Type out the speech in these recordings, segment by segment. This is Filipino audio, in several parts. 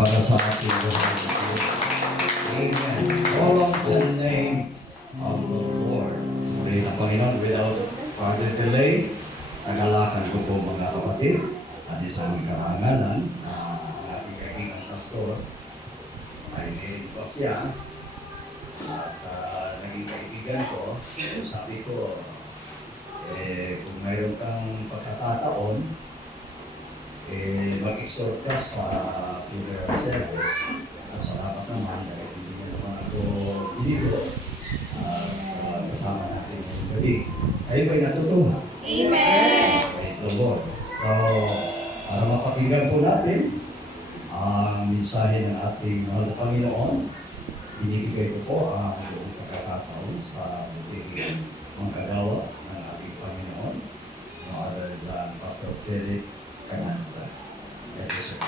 para sa ating Lord. Amen. All to the name of the Lord. Muli na Panginoon, without further delay, nagalakan ko po mga kapatid at isang karangalan na ating kaibigan pastor ay nilin pa siya at naging kaibigan ko. Sabi ko, kung mayroon kang pagkakataon, mag-exhort ka sa funeral service. At salamat naman dahil hindi na naman ako dito at kasama natin yung gabi. Kayo ba'y natutuhan? Amen! Praise the Lord. So, para mapakinggan po natin ang mensahe ng ating mahal na Panginoon, binibigay ko po ang buong pagkakataon sa buting magkagawa ng ating Panginoon, no other than Pastor Philip Canasta. Thank you, sir.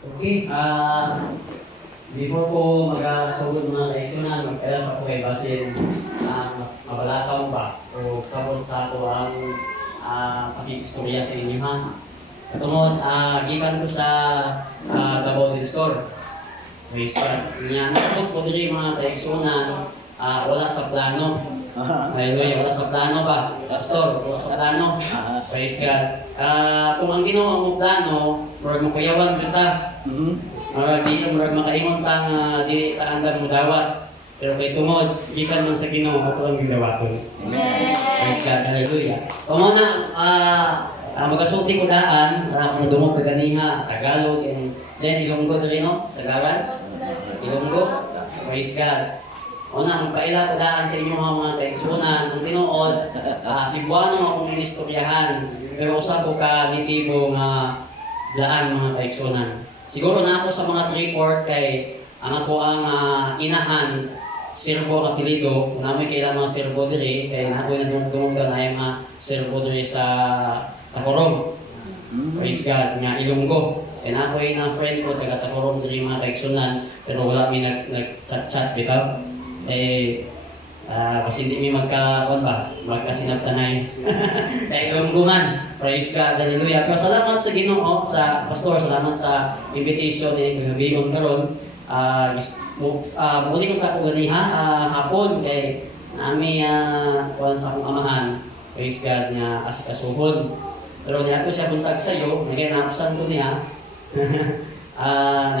Okay, before po mag-sugod mga leksyonan, mag-elas ako kay Basin mabalakaw ba o sabon sa ako ang pakikistorya sa inyo ha. Katungod, gikan ko sa Davao del Sur. May start niya. Nakapag po din mga leksyonan, wala sa plano. Hallelujah, wala sa plano ba? Pastor, wala sa plano. Praise God. Kung ang ginawa mo plano, murag makuyawan kita. Murag makaingon tang dili ta andam mo dawat. Pero kay tungod, gikan man sa Ginoo ato ang gidawaton. Amen! Praise God. Hallelujah. Kung na magasulti ko daan, kung nadungog ka ganiha, Tagalog, and then Ilonggo rin no, Sagaran. Ilonggo. Praise God. Una, ang paila ko daan sa inyong mga kaigsunan, ang tinuod, Cebuano akong inistoryahan, pero usa ko ka nitibo nga daan mga kaigsunan. Siguro na ako sa mga 3-4 kay ang ako ang inahan, Sirbo ang apelido, kung namin kailangan mga Sirbo diri, kaya na ako nadungog na yung mga Sirbo diri sa Tacorong. Praise God, nga Ilonggo. Kaya na ako yung friend ko, taga Tacorong diri mga kaigsunan, pero wala may nag-chat-chat bitaw. Kasi hindi may magkasinabtanay. Kaya gulungguman. Praise God, hallelujah. Pero salamat sa Ginoo, sa pastor, salamat sa invitation ni Gabigon karon. Muli kong kakuganiha hapon kay nami kuwan sa akong amahan. Praise God nga asikasuhon. Pero niya siya buntag sa iyo, nagkinapusan ko niya.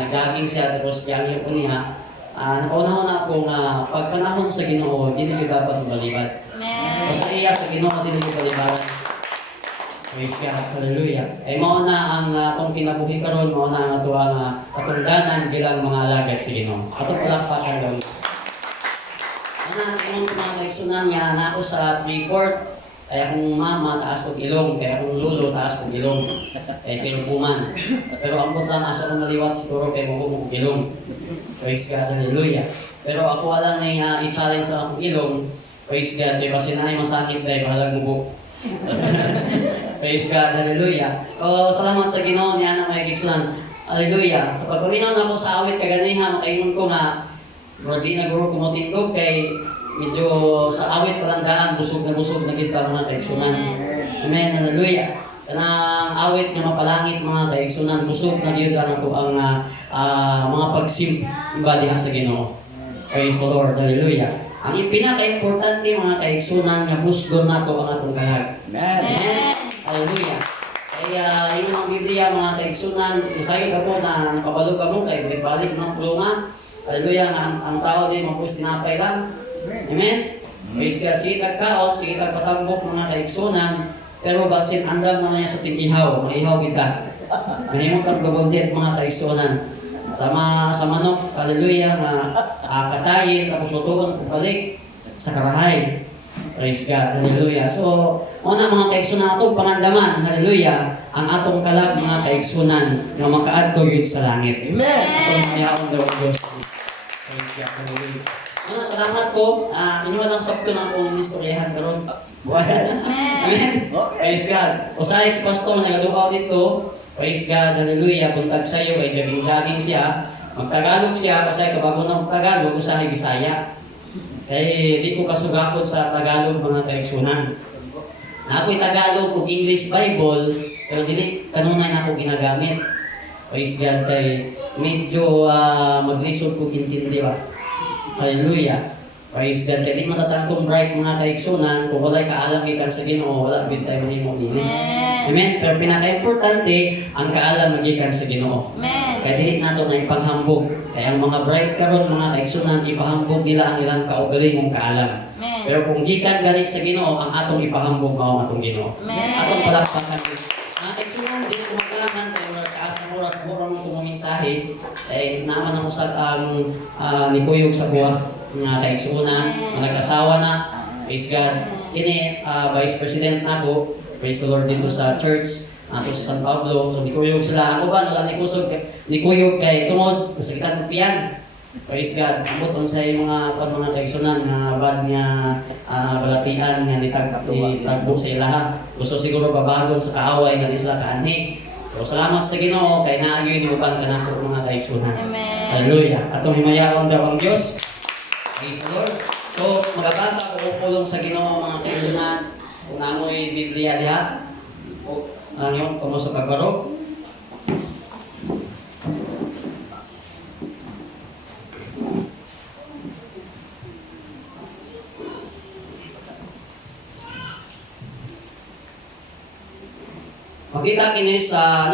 Nagaging siya, tapos gaging ko niya. Napaunahon na ako nga pagpanahon sa Ginoo, hindi ko dapat malibad. Basta iya sa Ginoo, hindi ko malibad. Praise God, hallelujah. Ay mao na ang atong kinabuhi karon, mao na ang ato ang katungdanan bilang mga alagad sa Ginoo. Ato palakpakan daw. Ana ang mga leksyonan niya na ako sa 3-4. Kaya akong mama taas kong ilong, kaya akong lulo taas kong ilong. Sinupuman. Pero ang punta na sa akong naliwat siguro kay mo kong ilong. Praise God, hallelujah. Pero ako alam na i-challenge sa akong ilong. Praise God, kaya kasi na ay masakit dahil bahalang mubok. Praise God, hallelujah. Salamat sa Ginoo niya na may gigsunan. Hallelujah. Sa pagpaminaw na ako sa awit kaganiha, makaingon ko nga, di na guro kumutindog kay medyo sa awit palandaan, busog na kita mga kaigsunan. Amen, hallelujah. Kanang awit nga mapalangit mga kaigsunan, busog na yun ang ito ang mga pagsim iba diha sa Ginoo. Praise the Lord, hallelujah. Ang pinaka-importante mga kaigsunan nga busgon nato ang atong kahag. Amen. Hallelujah. Kaya yun ang Biblia mga kaigsunan, masayod ako na nakabalo ka mo kay balik ng pulungan. Hallelujah, ang tao din mapus tinapay lang. Amen? Praise God, sige kaon, sige patambok mga kaigsunan, pero basin andam na niya sa tig-ihaw, maihaw kita. Mahimong kang gabagdiat mga kaigsunan. Sa manok, hallelujah, katayin, tapos lutuon, balik sa karahay. Praise God, hallelujah. So, una mga kaigsunan atong pangandaman, hallelujah, ang atong kalag mga kaigsunan na makaadto yun sa langit. Amen! Atong mayaon daw ang Diyos. Praise God, hallelujah. Salamat po. Inyo lang sakto ng kong istoryahan karon. Amen. Praise God. Usahay si pastor nagadukaw dito. Praise God, hallelujah. Buntag sa iyo, kay jaging-jaging siya. Magtagalog siya, kasi kabago ng Tagalog, usahay Bisaya. Kaya di ko kasugakot sa Tagalog mga kaigsunan. Ako'y Tagalog o English Bible, pero dili kanunay na ako ginagamit. Praise God, kay medyo maglisod ko intindi ba. Hallelujah. Praise God, kaya di matatangtong bright mga kaigsunan, kung wala'y kaalam ikan sa Ginoo, wala bin tayo mahimo ini. Amen. Pero pinaka-importante, ang kaalam magikan sa Ginoo. Kaya dili nato na ipanghambog. Kaya ang mga bright karon mga kaigsunan, ipahambog nila ang ilang kaugalingong kaalam. Pero kung gikan gani sa Ginoo, ang atong ipahambog mao atong Ginoo. Atong palakpakan. Mga kaigsunan, dili ko maglaman kay wala kaas ng oras murang kung mensahe, eh naman ang usad ang nikuyog sa buwan nga kaigsunan, mga nag-asawa na, praise God. Kini Vice President nako, praise the Lord dito sa church, ato sa San Pablo. So nikuyog sila. Ako ba wala nikuyog kay tungod sa kitang kupian. Praise God. Amot unsay mga mga kaigsunan nga bad niya balatian nga nitagbo sa ilaha. Gusto siguro babagon sa kaaway nga sila kaanhi. So salamat sa Ginoo kay naagyo ni uban kanako mga kaigsunan. Amen. Hallelujah. Atong himayaon daw ang Dios. Praise the Lord. So, magabasa ko pulong sa Ginoo mga kaigsunan. Kung amoy Biblia diha. O ano yung kamo sa pagbaro. Makita kini sa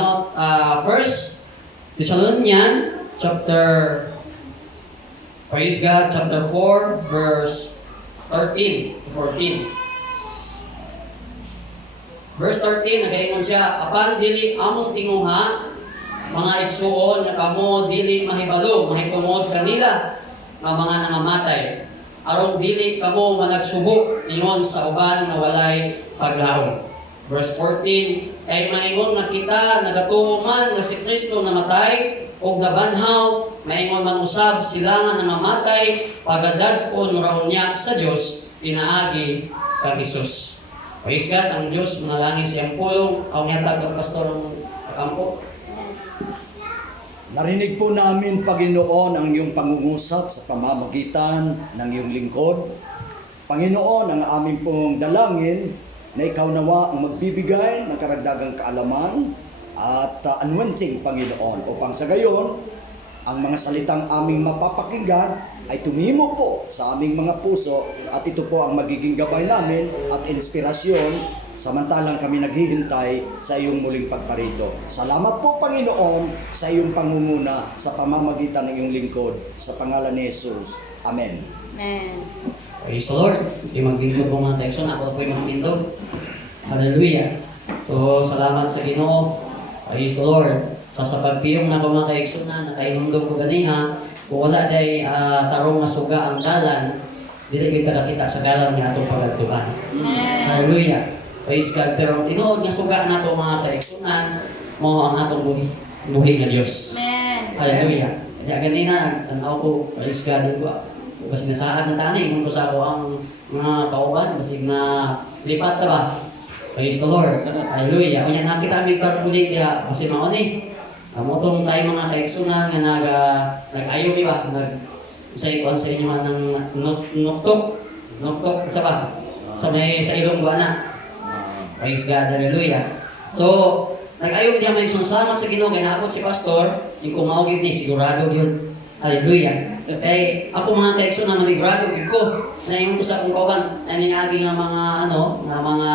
First Thessalonians chapter Praise God, chapter 4, verse 13 to 14. Verse 13, nagaingon siya, apan dili among tinguha, mga igsuon nga kamo dili mahibalo, mahitungod kanila nga mga nangamatay. Aron dili kamo managsubok ingon sa uban nga walay paglaom. Verse 14, kay maingon nga kita nagatuo man nga si Kristo namatay, o nabanhaw, maingon man usab sila nga nangamatay, pagadad-on raon niya sa Dios pinaagi kang Hesus. Praise God, ang Dios manalangin siyang pulong, ang yatag ng pastor ng kampo. Narinig po namin, Panginoon, ang iyong pangungusap sa pamamagitan ng iyong lingkod. Panginoon, ang aming pong dalangin na ikaw nawa ang magbibigay ng karagdagang kaalaman at anointing, Panginoon, upang sa gayon, ang mga salitang aming mapapakinggan ay tumimo po sa aming mga puso at ito po ang magiging gabay namin at inspirasyon samantalang kami naghihintay sa iyong muling pagparito. Salamat po, Panginoon, sa iyong pangunguna sa pamamagitan ng iyong lingkod sa pangalan ni Jesus. Amen. Amen. Praise the Lord. Hindi maglingkod po mga tekson, ako po'y magpindog. Hallelujah. So, salamat sa Ginoo. Praise the Lord. So, sa pagpiyong na mga kaigsun na nakainundog ko ganiha, kung wala day tarong nga suga ang galan, dili kita nakita sa galan ni atong pagatuan. Hallelujah. Praise God. Pero ang tinuod nga suga nato mga kaigsunan, mo ang atong buhi nga Dios. Amen. Hallelujah. Kaya ganina, tanaw ko, praise God din ko. Kasi nasaan ng tani, kung sa ako ang mga kauban, kasi na lipat na ba? Praise the Lord. Hallelujah. Kung yan nakita aming karpulit diha, kasi mga ni, motong tayo mga kaigsunan nga nag-ayaw ba? Sa ikon sa inyo ng nuktok. Nuktok, sa ba? Sa ilong buwana. Praise God. Hallelujah. So, nag-ayaw diha may sunsama sa Ginoo, kaya naabot si pastor, yung kumaugit ni, sigurado yun. Hallelujah. Kaya ako mga kaigsunan, manigurado ko, na yung sa kong kauban, na ningagi nga mga nga mga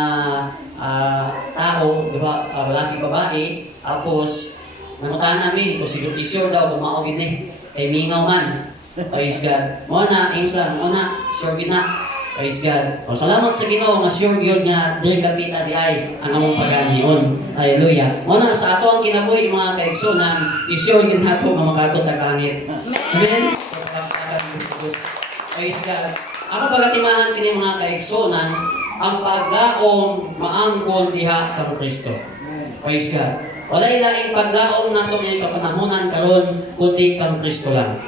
tao, diba, lalaki babae, tapos nangutaan namin, kung siguro sure daw, kumaugit ni, kay mingaw man. Praise God. Muna, aims lang, muna, sure gid na. Praise God. O, salamat sa Ginoo nga sure gyud nga dili kapita di ay ang among paganion. Hallelujah. Muna sa ato ang kinabuhi mga kaigsunan, i-sure gyud nato nga makato ta langit. Amen. Praise God. Ako pagatimahan kini mga kaigsunan, ang paglaom maangkon diha kang Kristo. Praise God. Walay laing paglaom nato ngayong kapanahonan karon kundi kang Kristo lang.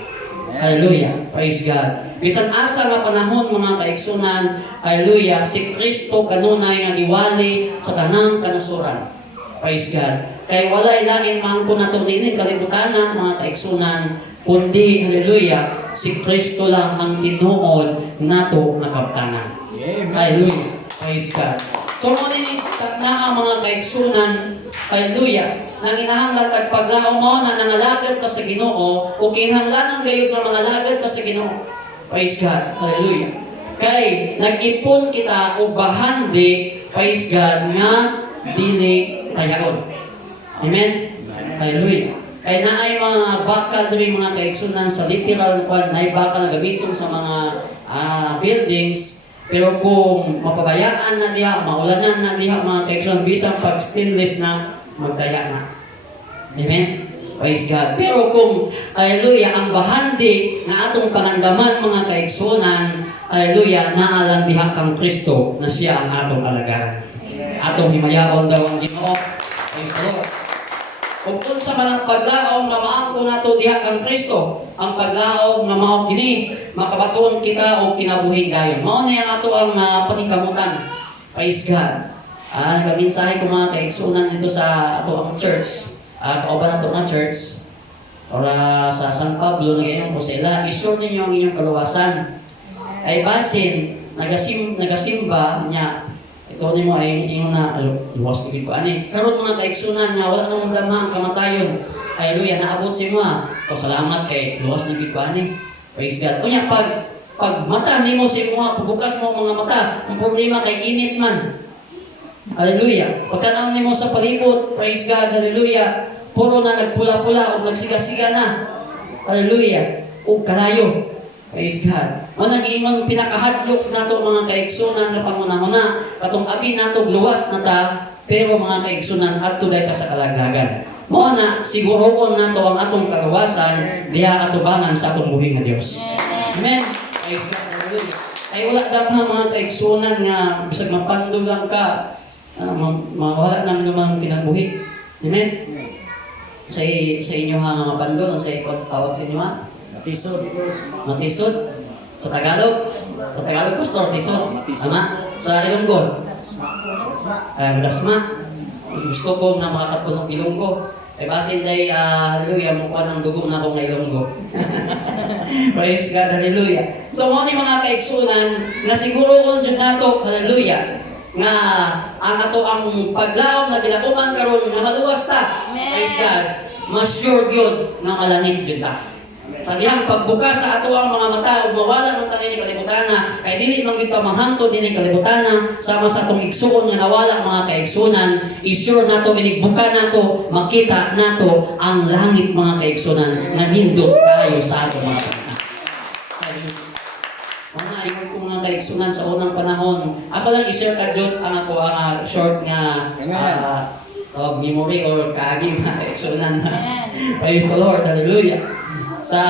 Hallelujah. Praise God. Bisan asa nga panahon mga kaigsunan, hallelujah, si Kristo kanunay nga giwali sa tanang kanasuran. Praise God. Kay walay lain man ko nato nini kalibutan mga kaigsunan, kundi, hallelujah, si Kristo lang ang tinuod nato nga kabtanan. Amen. Hallelujah. Praise God. So, mo din na ang mga kaigsunan, hallelujah, nang inahanglan kag paglaom mo na nangalagad ka sa Ginoo o kinahanglanon gayud nga mangalagad ka sa Ginoo. Praise God. Hallelujah. Kay nag-ipon kita og bahandi, praise God, nga dili tayaon. Amen. Hallelujah. Kay naay mga bakal diri mga kaigsunan sa literal kwan, naay bakal gamiton sa mga buildings. Pero kung mapabayaan na diha, maulanan na diha mga kaigsunan, bisang pag stainless na, magdaya na. Amen? Praise God. Pero kung, hallelujah, ang bahandi na atong pangandaman mga kaigsunan, hallelujah, naalang diha kang Kristo na siya ang atong alagaran. Atong himayaon daw ang Ginoo. Praise the Lord. Kung unsa man ang paglaom nga maangko nato diha kang Kristo, ang paglaom nga mao kini makabaton kita og kinabuhi dayon. Mao na yang ato ang paningkamutan. Praise God. Nagaminsahe ko mga kaigsunan dito sa ato ang church. Kauban ato nga church or sa San Pablo nagyayong ko sa ila, isure ninyo ang inyong kaluwasan. Ay basin nagasimba niya. Ito mo ay ingon na luwas tigid ko ani. Karon mga kaigsunan nga wala nang magdama ang kamatayon. Hallelujah, naabot si mo. Salamat kay luwas tigid ko ani. Praise God. Unya pag mata nimo si mo, pagbukas mo mga mata, ang problema kay init man. Hallelujah. Pagtanaw nimo sa palibot, praise God, hallelujah. Puro na nagpula-pula o nagsiga-siga na. Hallelujah. O kalayo. Praise God. O nag-iingon pinakahadlok nato mga kaigsunan na pangunahuna, katong abi nato luwas na ta, pero mga kaigsunan adto day pa sa kalaglagan. Mao na siguroon nato ang atong kaluwasan diha atubangan sa atong buhi nga Dios. Amen. Praise God. Hallelujah. Ay wala daw mga kaigsunan nga bisag mapandulang ka, mawala nang lumang kinabuhi. Amen. Sa inyo nga pandol, sa tawag sa inyo ha? Matisod. Matisod. Sa Tagalog. Sa Tagalog po, store tisod. Matisod. Ama. Sa Ilonggo. Dasma. Gusto ko na makakatulong Ilonggo. Ay basin day, hallelujah, mukha ng dugo na akong Ilonggo. Praise God, hallelujah. So, mga ni mga kaigsunan, na siguro kung dyan nato, hallelujah, nga ang ato ang paglaom na ginakuman karon nga maluwas ta. Praise God. Mas sure gyud nga malamig gyud ta. Tagihang pagbukas sa ato ang mga mata ug mawala man tani ni kalibutana kay dili man kita mahangtod dinhi kalibutana sama sa atong igsuon nga nawala mga kaigsunan, isure nato inigbuka nato, makita nato ang langit mga kaigsunan nga nindot kayo sa ato mga mata. Mga ayun ko mga kaigsunan sa unang panahon. Ako lang i-share ka Jud ang ako ang short nga memory or kaagi mga kaigsunan. Praise the Lord, hallelujah. Sa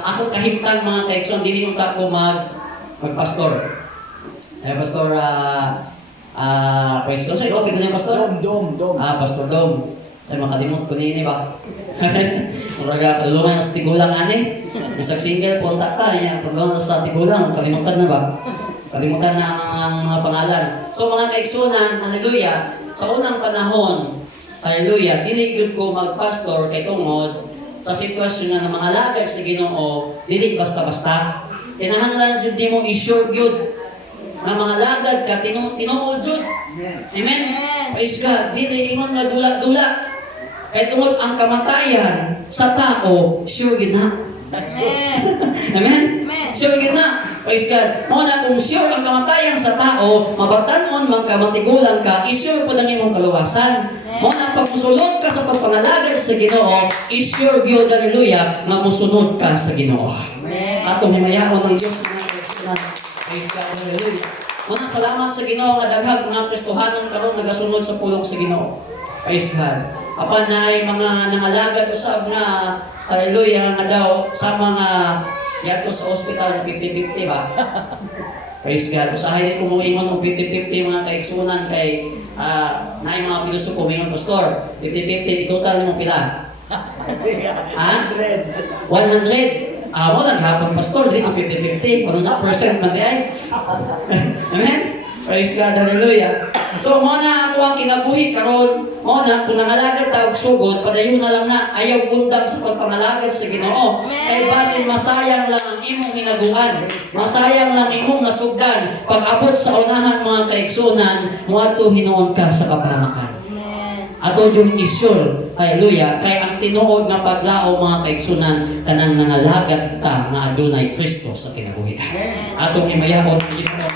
ako kahimtang mga kaigsunan, dili unta ko magpastor. Pastor praise God. Sa ito pignan niya pastor? Dom. Pastor Dom. Sa makalimot ko nini ba? Muraga luman sa tigulang ani. Bisag single punta ka niya paglawan sa tigulang, kalimutan na ba? Kalimutan na ang mga pangalan. So mga kaigsunan, hallelujah. Sa unang panahon, hallelujah, dili gyud ko magpastor kay tungod sa sitwasyon na mangalagad sa Ginoo, dili basta-basta. Kinahanglan jud nimo i-sure gyud na mangalagad ka tinuod jud. Amen. Praise God. Dili ingon nga dula-dula. Kay tungod ang kamatayan sa tao, sure gyud na. Amen. Sure gyud na. Praise God. Mao na kung sure ang kamatayan sa tao, mabatan-on man ka matigulang ka, i-sure po ang imong kaluwasan. Mao na pag musulod ka sa pagpangalagad sa Ginoo, i-sure gyud hallelujah nga musunod ka sa Ginoo. Atong himayaon ang Dios nga kaigsunan. Praise God. Hallelujah. Mao na salamat sa Ginoo nga daghang mga Kristohanon karon nagasunod sa pulong sa Ginoo. Praise God. Apan na ay mga nangalagad usab nga hallelujah nga daw sa mga yato sa ospital 50-50 ba? Praise God. Usahay ko mo ingon og 50-50 mga kaigsunan kay naay mga pilosopo mingon pastor. 50-50 total mo pila? 100. 100. Mo lang hapon pastor di ang 50-50. 100% man di ay. Amen. Praise God, hallelujah. So, mo na ato ang kinabuhi karon, mo na kung nangalagad ta og sugod, padayon na lang na ayaw undang sa pagpangalagad sa Ginoo. Kay basin masayang lang ang imong hinaguan. Masayang lang imong nasugdan pag abot sa unahan mga kaigsunan, moadto hinuon ka sa kapahamakan. Ato yung isyon, hallelujah, kay ang tinuod nga paglao mga kaigsunan kanang nangalagad ta nga adunay Kristo sa kinabuhi. Atong himayaon ang Ginoo.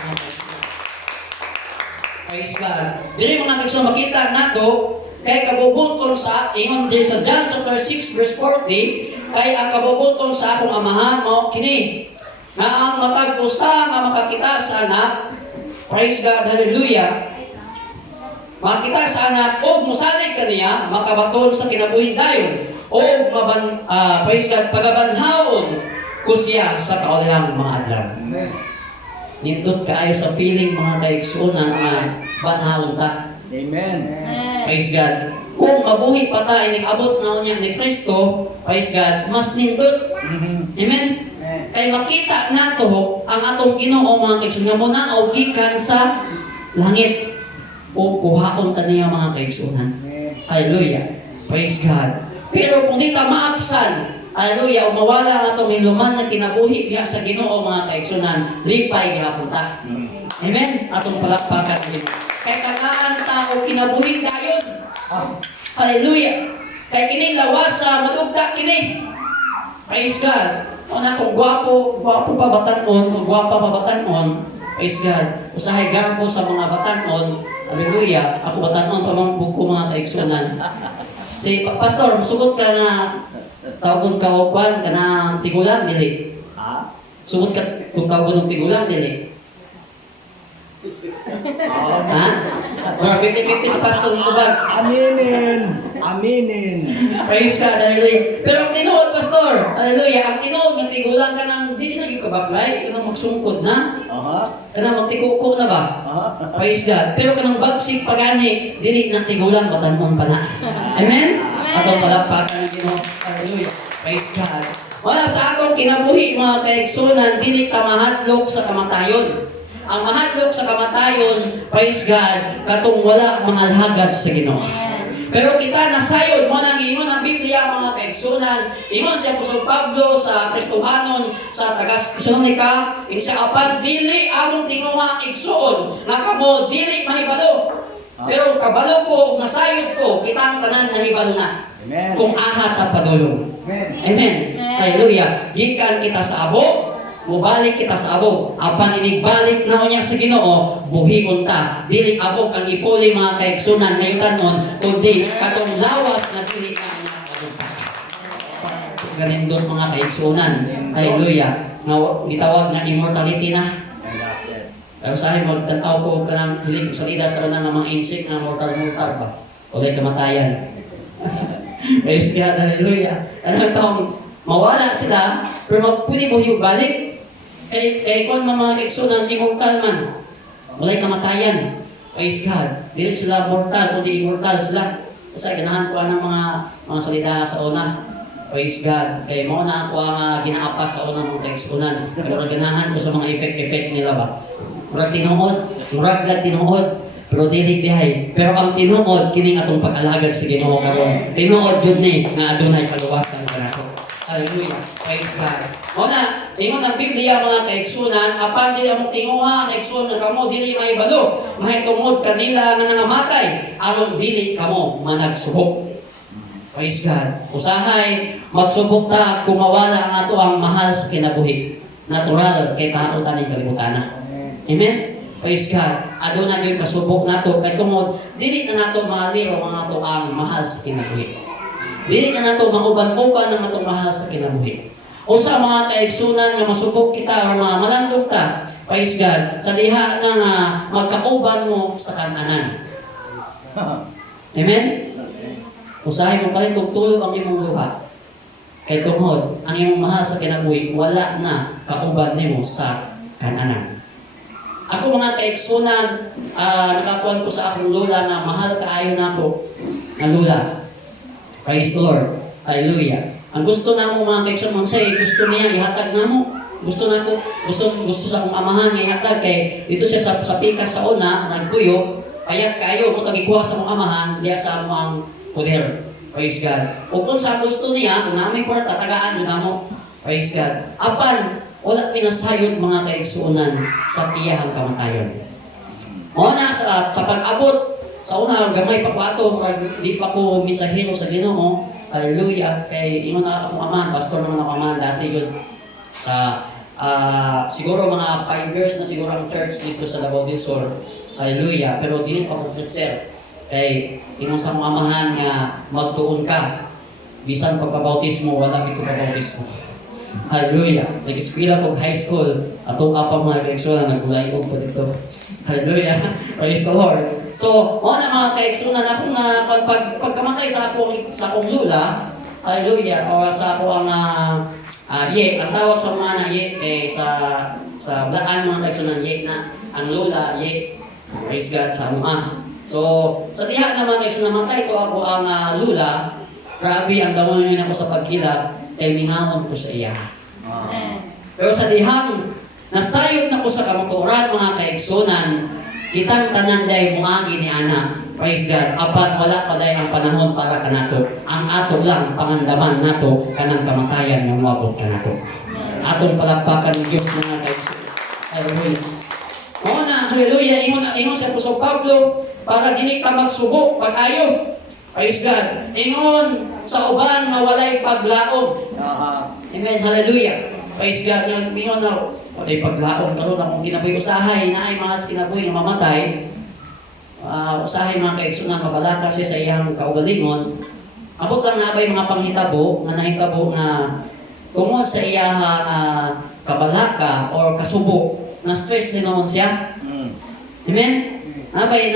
Praise God. Dili mga kaigsunan makita nato kay kabubuton sa ingon din sa John chapter 6 verse 40, kay ang kabubuton sa akong amahan mo kini nga ang matag usa nga makakita sa anak. Praise God, hallelujah. Makita sa anak o musalig kaniya makabaton sa kinabuhing dayon o praise God, pagabanhawon ko siya sa kaulihang mga adlaw. Nindot kaayo sa feeling mga kaigsunan nga banhawon ta. Amen. Praise God. Kung mabuhi pa ta ining abot na unya ni Kristo, praise God, mas nindot. Amen. Kay makita nato ang atong Ginoo mga kaigsunan mo na o gikan sa langit o kuhaon ta niya mga kaigsunan. Hallelujah. Praise God. Pero kung di ta maapsan, hallelujah, o mawala ang atong hiluman na kinabuhi diha sa Ginoo mga kaigsunan, lipay gihapon ta. Amen. Atong palakpakan din. Kay tagaan ta o kinabuhi dayon. Hallelujah. Kay kini lawas sa madugta kini. Praise God. Una kung gwapo pa batanon, kung gwapa pa batanon, praise God. Usahay gampo sa mga batanon. Hallelujah. Ako batanon pa mga buko mga kaigsunan. Si pastor, musugot ka na tawgon ka o kwan ka na tigulang dili. Sugot ka kung tawgon ng tigulang dili. Ha? Mga 50-50 sa pastor ng tubag. Aminin. Aminin. Praise God, hallelujah. Pero ang tinuod, pastor, hallelujah, ang tinuod, natigulang ka ng, di na yung kabaklay, ka nang magsungkod na, ka nang magtikuko na ba? Praise God. Pero ka nang bagsik pagani, dili na tigulang, batanon pa na. Amen? Atong palakpakan ng Ginoo. Hallelujah. Praise God. Wala sa atong kinabuhi, mga kaigsunan, dili ka mahadlok sa kamatayon. Ang mahadlok sa kamatayon, praise God, katong wala mga alhagad sa Ginoo. Pero kita nasayod mo nang ingon ang Biblia mga kaigsunan. Ingon si Apostol Pablo sa Kristohanon sa Taga-Tesalonica, siya apan dili among tinguha igsuon nga kamo dili mahibalo. Pero kabalo ko ug nasayod ko kita ang tanan nahibalo na. Amen. Kung aha ta padulong. Amen. Amen. Hallelujah. Gikan kita sa abo, mubalik kita sa abo. Apan inigbalik na niya sa Ginoo, buhigon ta. Dili abog ang ipuli mga kaigsunan ngayon tanon, kundi katong lawas na dili na mga kadugta. Ganindot mga kaigsunan. Hallelujah. Nga gitawag na immortality na. And that's it. Pero sa akin, magtantaw ko ka ng hilig sa salida sa unang mga insik na mortal ba? Ulay kamatayan. Praise God, hallelujah. Ano itong mawala sila, pero pwede mo yung balik. Kay kung mga kaigsunan, immortal man. Walay kamatayan. Praise God. Dili sila mortal, kundi immortal sila. Kasi ganahan ko ng mga salita sa una. Praise God. Kay mo na ako ang ginaapas sa unang mga kaigsunan. Pero ganahan ko sa mga effect nila ba. Murag tinuod. Pero dili bihay. Pero ang tinuod, kining atong pag-alagad sa Ginoo karon. Tinuod jud ni nga adunay kaluwasan kanato. Hallelujah. Praise God. Una, ingon ang Biblia mga kaigsunan, apan dili among tinguha ang kaigsunan nga kamo dili mahibalo, mahitungod kanila nga nangamatay, aron dili kamo managsubok. Praise God. Usahay magsubok ta kung mawala ang ato ang mahal sa kinabuhi. Natural kay tao taning kalibutan. Amen. Praise God. Aduna gyud kasubok nato kay tungod dili na nato maliro ang ato ang mahal sa kinabuhi. Dili na nato mauban-uban ang atong mahal sa kinabuhi. Usa mga kaigsunan nga masubok kita o mga malandog ta, praise God, sa diha nga magkauban mo sa kananan. Amen? Usahay mo palit kung tuyo ang imong luha. Kay tungod, ang imong mahal sa kinabuhi, wala na kauban nimo sa kananan. Ako mga kaigsunan, nakakuan ko sa akong lula na mahal kaayo na ako na lula. Praise the Lord. Hallelujah. Ang gusto na mo mga kaigsunan, say, gusto niya ihatag na mo. gusto na ko, gusto sa akong amahan nga ihatag kay dito siya sa pikas sa una, nagpuyo, payat kayo mo tagikuha sa akong amahan, diya sa among poder. Praise God. O kung sa gusto niya, kung na may kwarta, tagaan mo na mo. Praise God. Apan, wala pinasayod mga kaigsuunan sa tiyahang kamatayon. O na, sa pag-abot, sa una, gamay pa ko ato, di pa ko mensahero sa Ginoo. Hallelujah. Kay imo na akong amahan, pastor naman ako amahan dati yun. Sa siguro mga 5 years na siguro ang church dito sa Davao del Sur. Hallelujah. Pero dili pa ko preacher. Kay imo sa mga amahan nga magtuon ka. Bisan pagpabautismo, wala ito pabautismo. Hallelujah. Nag-eskwela ko high school. Atong pa mga kaigsunan, nagulay-og pa dito. Hallelujah. Praise the Lord. So, na mga kaigsunan, akong pagkamatay sa akong lula, hallelujah, o sa akong ye, ang tawag sa mga ye, sa blaan mga kaigsunan, ye na, ang lula, ye, praise God sa mga. So, sa diha na mga kaigsunan, namatay ko ako ang lula, grabe ang damon yun ako sa pagkilap, kay minamon ko sa iya. Pero sa dihang, nasayod na ko sa kamaturan mga kaigsunan, kitang tanan day muagi ni ana. Praise God. Apat wala pa day ang panahon para kanato. Ang ato lang pangandaman nato kanang kamatayan nga moabot kanato. Atong palakpakan ng Dios mga kaigsunan. Hallelujah. Oo na, hallelujah. Ingon sa Apostol Pablo para dili ka magsubok pag-ayo. Praise God. Ingon sa uban nga walay paglaom. Amen. Hallelujah. Praise God. Ingon na okay, paglaong karon akong kinabuhi usahay na ay mga kinabuhi nga mamatay. Usahay mga kaigsunan mabalaka siya sa iyang kaugalingon. Abot lang nabay mga panghitabo nga nahitabo nga tungod sa iyaha kabalaka or kasubo na stress ni noon siya. Amen. Nabay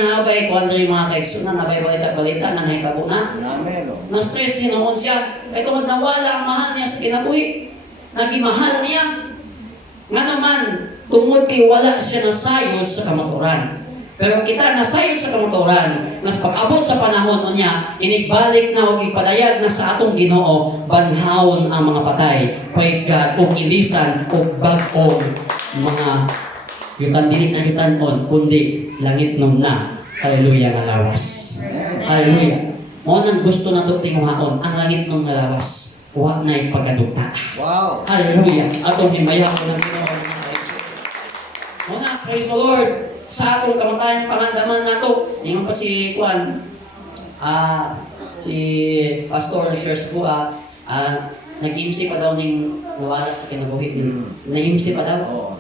kuan diri mga kaigsunan nabay balita nga nahitabo na. Na stress ni noon siya. Kay tungod nawala ang mahal niya sa kinabuhi. Nagimahal niya. Nga naman, tungod kay wala siya nasayod sa kamaturan. Pero kita nasayod sa kamaturan, mas pag-abot sa panahon niya, inigbalik na o ipadayag na sa atong Ginoo, banhawon ang mga patay. Praise God, o ilisan, o bag-on, mga yutan dinik na yutanon, kundi langit nun na. Hallelujah nga lawas. Hallelujah. Mo nang gusto na ito tinguhaon, ang langit nun nga lawas. Huwag na'y pagkadukta. Wow! Hallelujah! Atong himaya ko ng Ginoo. Muna, praise the Lord! Sa atong kamatayan pangandaman nato, ingon pa si Juan, si Pastor Richard Bua, nag-imsi pa daw ning nawala sa kinabuhi. Nag-imsi pa daw.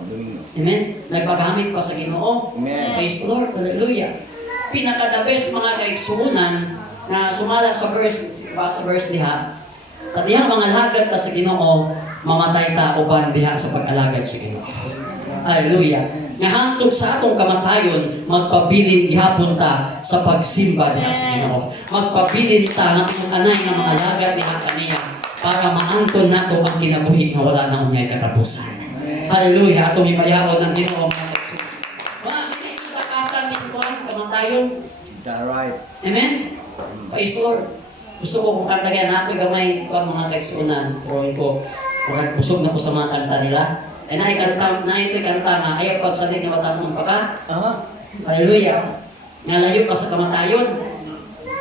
Amen? Nagpagamit pa sa Ginoo. Praise the Lord! Hallelujah! Pinaka-the best mga kaigsuunan na sumala sa verse diha, sa dihang mga lagad ta sa Ginoo, mamatay ta uban diha sa pag-alagad sa Ginoo. Hallelujah. Nga hangtod sa atong kamatayon, magpabilin gihapon ta sa pagsimba diha sa Ginoo. Magpabilin ta nga itong anay nga mga lagad diha kaniya para maangkon nato ang kinabuhi nga wala na unyay katapusan. Hallelujah. Atong himayaon ang Ginoo mga kaigsunan. Mga dili kita kasan ni kuan kamatayon. Right. Amen. Praise the Lord. Gusto ko kung kantagyan ako gamay ko ang mga kaigsunan. Turuin ko. Kung pusog na ko sa mga kanta nila. Ay ito'y kanta nga. Ayaw pagsalit na matanong pa ka. Hallelujah. Nalayo ka sa kamatayon.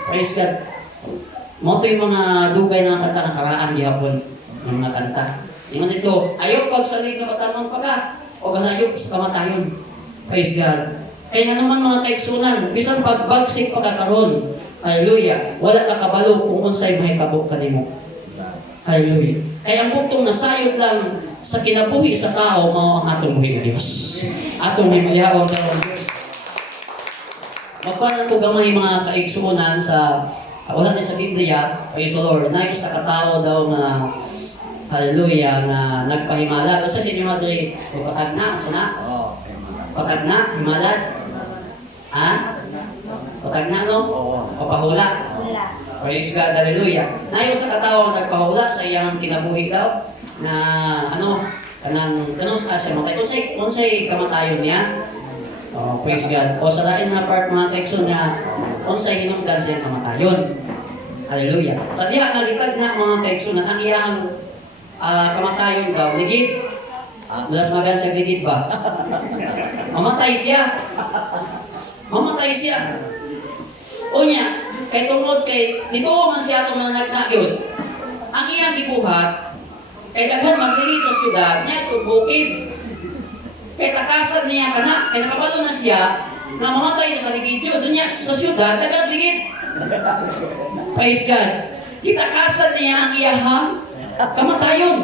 Praise God. Mo ito yung mga dugay na kanta na karaan gihapon. Ng mga kanta. Ingon ito, ayaw pagsalit na matanong pa ka. O galayo ka sa kamatayon. Praise God. Kaya nga naman mga kaigsunan, bisan pagbagsik pa kakaroon. Hallelujah. Wala ka kabalo kung unsay mahitabo kanimo. Hallelujah. Kaya ang buktong nasayod lang sa kinabuhi sa tao mao ang atong buhi ng Dios. Atong himayaon sa Dios. Magpanan ko gamay mga kaigsunan sa wala ni sa Biblia, praise the Lord. Nayo sa katao daw na hallelujah na nagpahimala. Unsa sa inyo madri? Patag na, unsa na? Patag na, himalad. Ha? Patag na, no? Papahula. Praise God, hallelujah. Nayo sa katao nga nagpahula sa iyang kinabuhi daw na kanang sa siya matay. Unsay kamatayon niya? Praise God. O sa lain na part mga kaigsoon na unsay hinungdan siya kamatayon. Hallelujah. Sa diha nalitag na mga kaigsoon ang iyang kamatayon daw ligid Dalas magan siya digit ba? Mamatay siya. Mamatay siya. Unya, kay tungod kay dito man siya itong nanagna yun. Ang iyang gibuhat, kay daghan magligid sa syudad, niya ito bukid. Kay takasan niya kana, kay nakabalo na siya, na mamatay siya sa ligid yun. Doon niya sa syudad, daghan ligid. Praise God. Kitakasan niya ang iyahang kamatayon.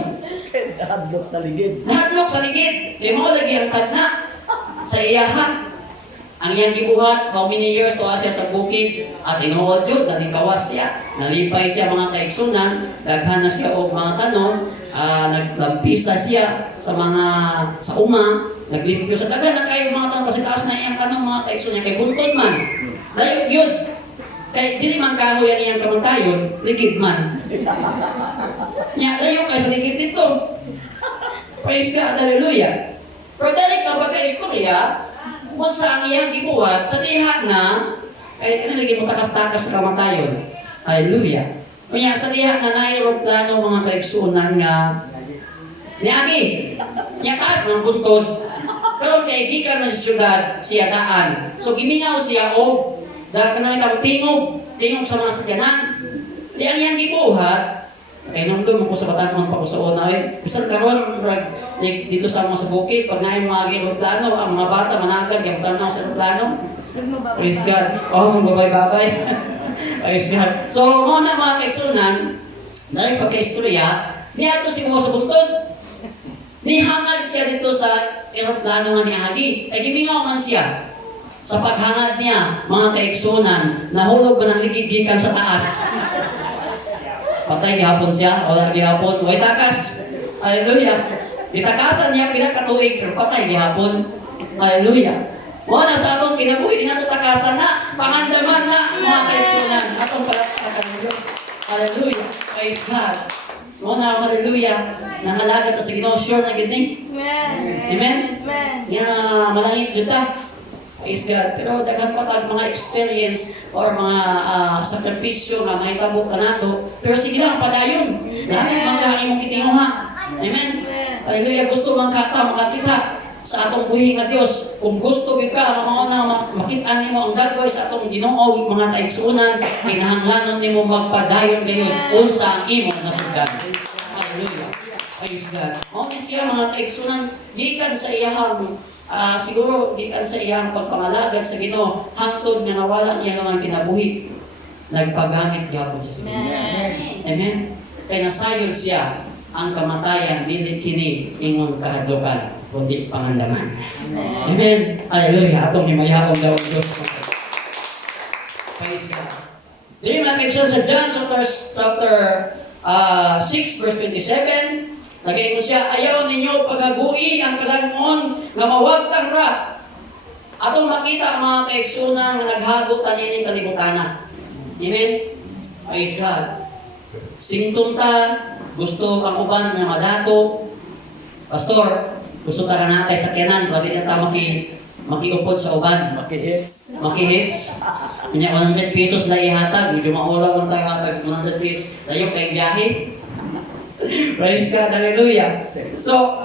Hadlok sa ligid. Nahadlok sa ligid. Kaya mo lagi ang tadna sa iyahang. Ang iyang gibuhat, how many years to siya sa bukid, at inuod yun, nalikawas siya. Nalipay siya mga kaigsunan, daghan na siya o mga tanong, naglampisa siya sa uma, naglimpyo sa daghan na kayo mga tanong, kasi taas na iyang tanong mga kaigsunan, kay buntod man. Layo yun. Kay dili man kahoy ang iyang kamantayon, ligid man. Nya, layo kayo sa ligid dito. Praise God, hallelujah. Pero dahil mapagka-istorya, kung sa ang iyang gibuhat, sa diha na, ay lagi mo takas-takas sa kamatayon. Hallelujah. Kanya sa diha na nairoplano mga kaigsunan nga, niagi, niya taas ng buntod, karon kay gikan na sa syudad, siya daan. So gimingaw siya o, dahil ka namin tingog sa mga sakyanan. Di ang iyang gibuhat, kaya nung doon mo ko sa batanon pa ko sa una, isang karon, dito sa mga sa bukid, pag na yung mga aeroplano, ang mga bata managad, yung tanong sa aeroplano. Praise God. Oh, babay-babay. Praise God. So, muna mga kaigsunan, dahil pagka-istorya, niya ito si mo sa buntod. Nihangad siya dito sa aeroplano nga nihagi. Ay gimingaw man siya. Sa paghangad niya, mga kaigsunan, nahulog ba ng ligid-gikan sa taas? Patay gihapon siya, wala gihapon, way takas. Hallelujah. Gitakasan niya pinakatuig, pero patay gihapon. Hallelujah. Wala sa atong kinabuhi, inatutakasan na, pangandaman na, mga kaigsunan, atong palakpakan ng Diyos. Hallelujah. Praise God. Muna, hallelujah. Nangalagad na sa Ginoo, sure na gini. Amen? Nga, malangit dyan ta. Praise God. Pero daghan pa tag mga experience or mga sakripisyo nga mahitabo ka nato. Pero sige lang, padayon. Dahil mga imong kitinguha. Amen? Hallelujah. Gusto man kata makakita sa atong buhi nga Dios. Kung gusto gyud ka mauna makita nimo ang gagaway sa atong Ginoo mga kaigsunan, kinahanglanon nimo magpadayon gayon unsa ang imo nasugdan. Hallelujah. Praise God. Mao ni siya mga kaigsunan gikan sa iyahang siguro gikan sa iyang pagpangalagad sa Ginoo hangtod nga nawala niya naman kinabuhi. Nagpagamit gyapon siya sa Ginoo. Amen. Kay nasayod siya ang kamatayan dili kini ingon kahadlokan kundi pangandaman. Amen. Hallelujah. Atong himayahon daw ang Diyos. Praise God. Di makikita sa John chapter 6 verse 27, nagayon siya, ayaw ninyo pagagui ang kadanon nga mawagtang ra. Atong makita ang mga kaigsunan nga naghago tanin ning kalibutana. Amen. Praise God. Singtunta, gusto ang uban nga madato. Pastor, gusto ta natay sa kenan, babi na ta makiupod sa uban. Makihits. Makihits. Kanya 100 pesos na ihatag, medyo maulaw lang tayo hatag 100 pesos. Layo kayong biyahe. Praise God, hallelujah. So,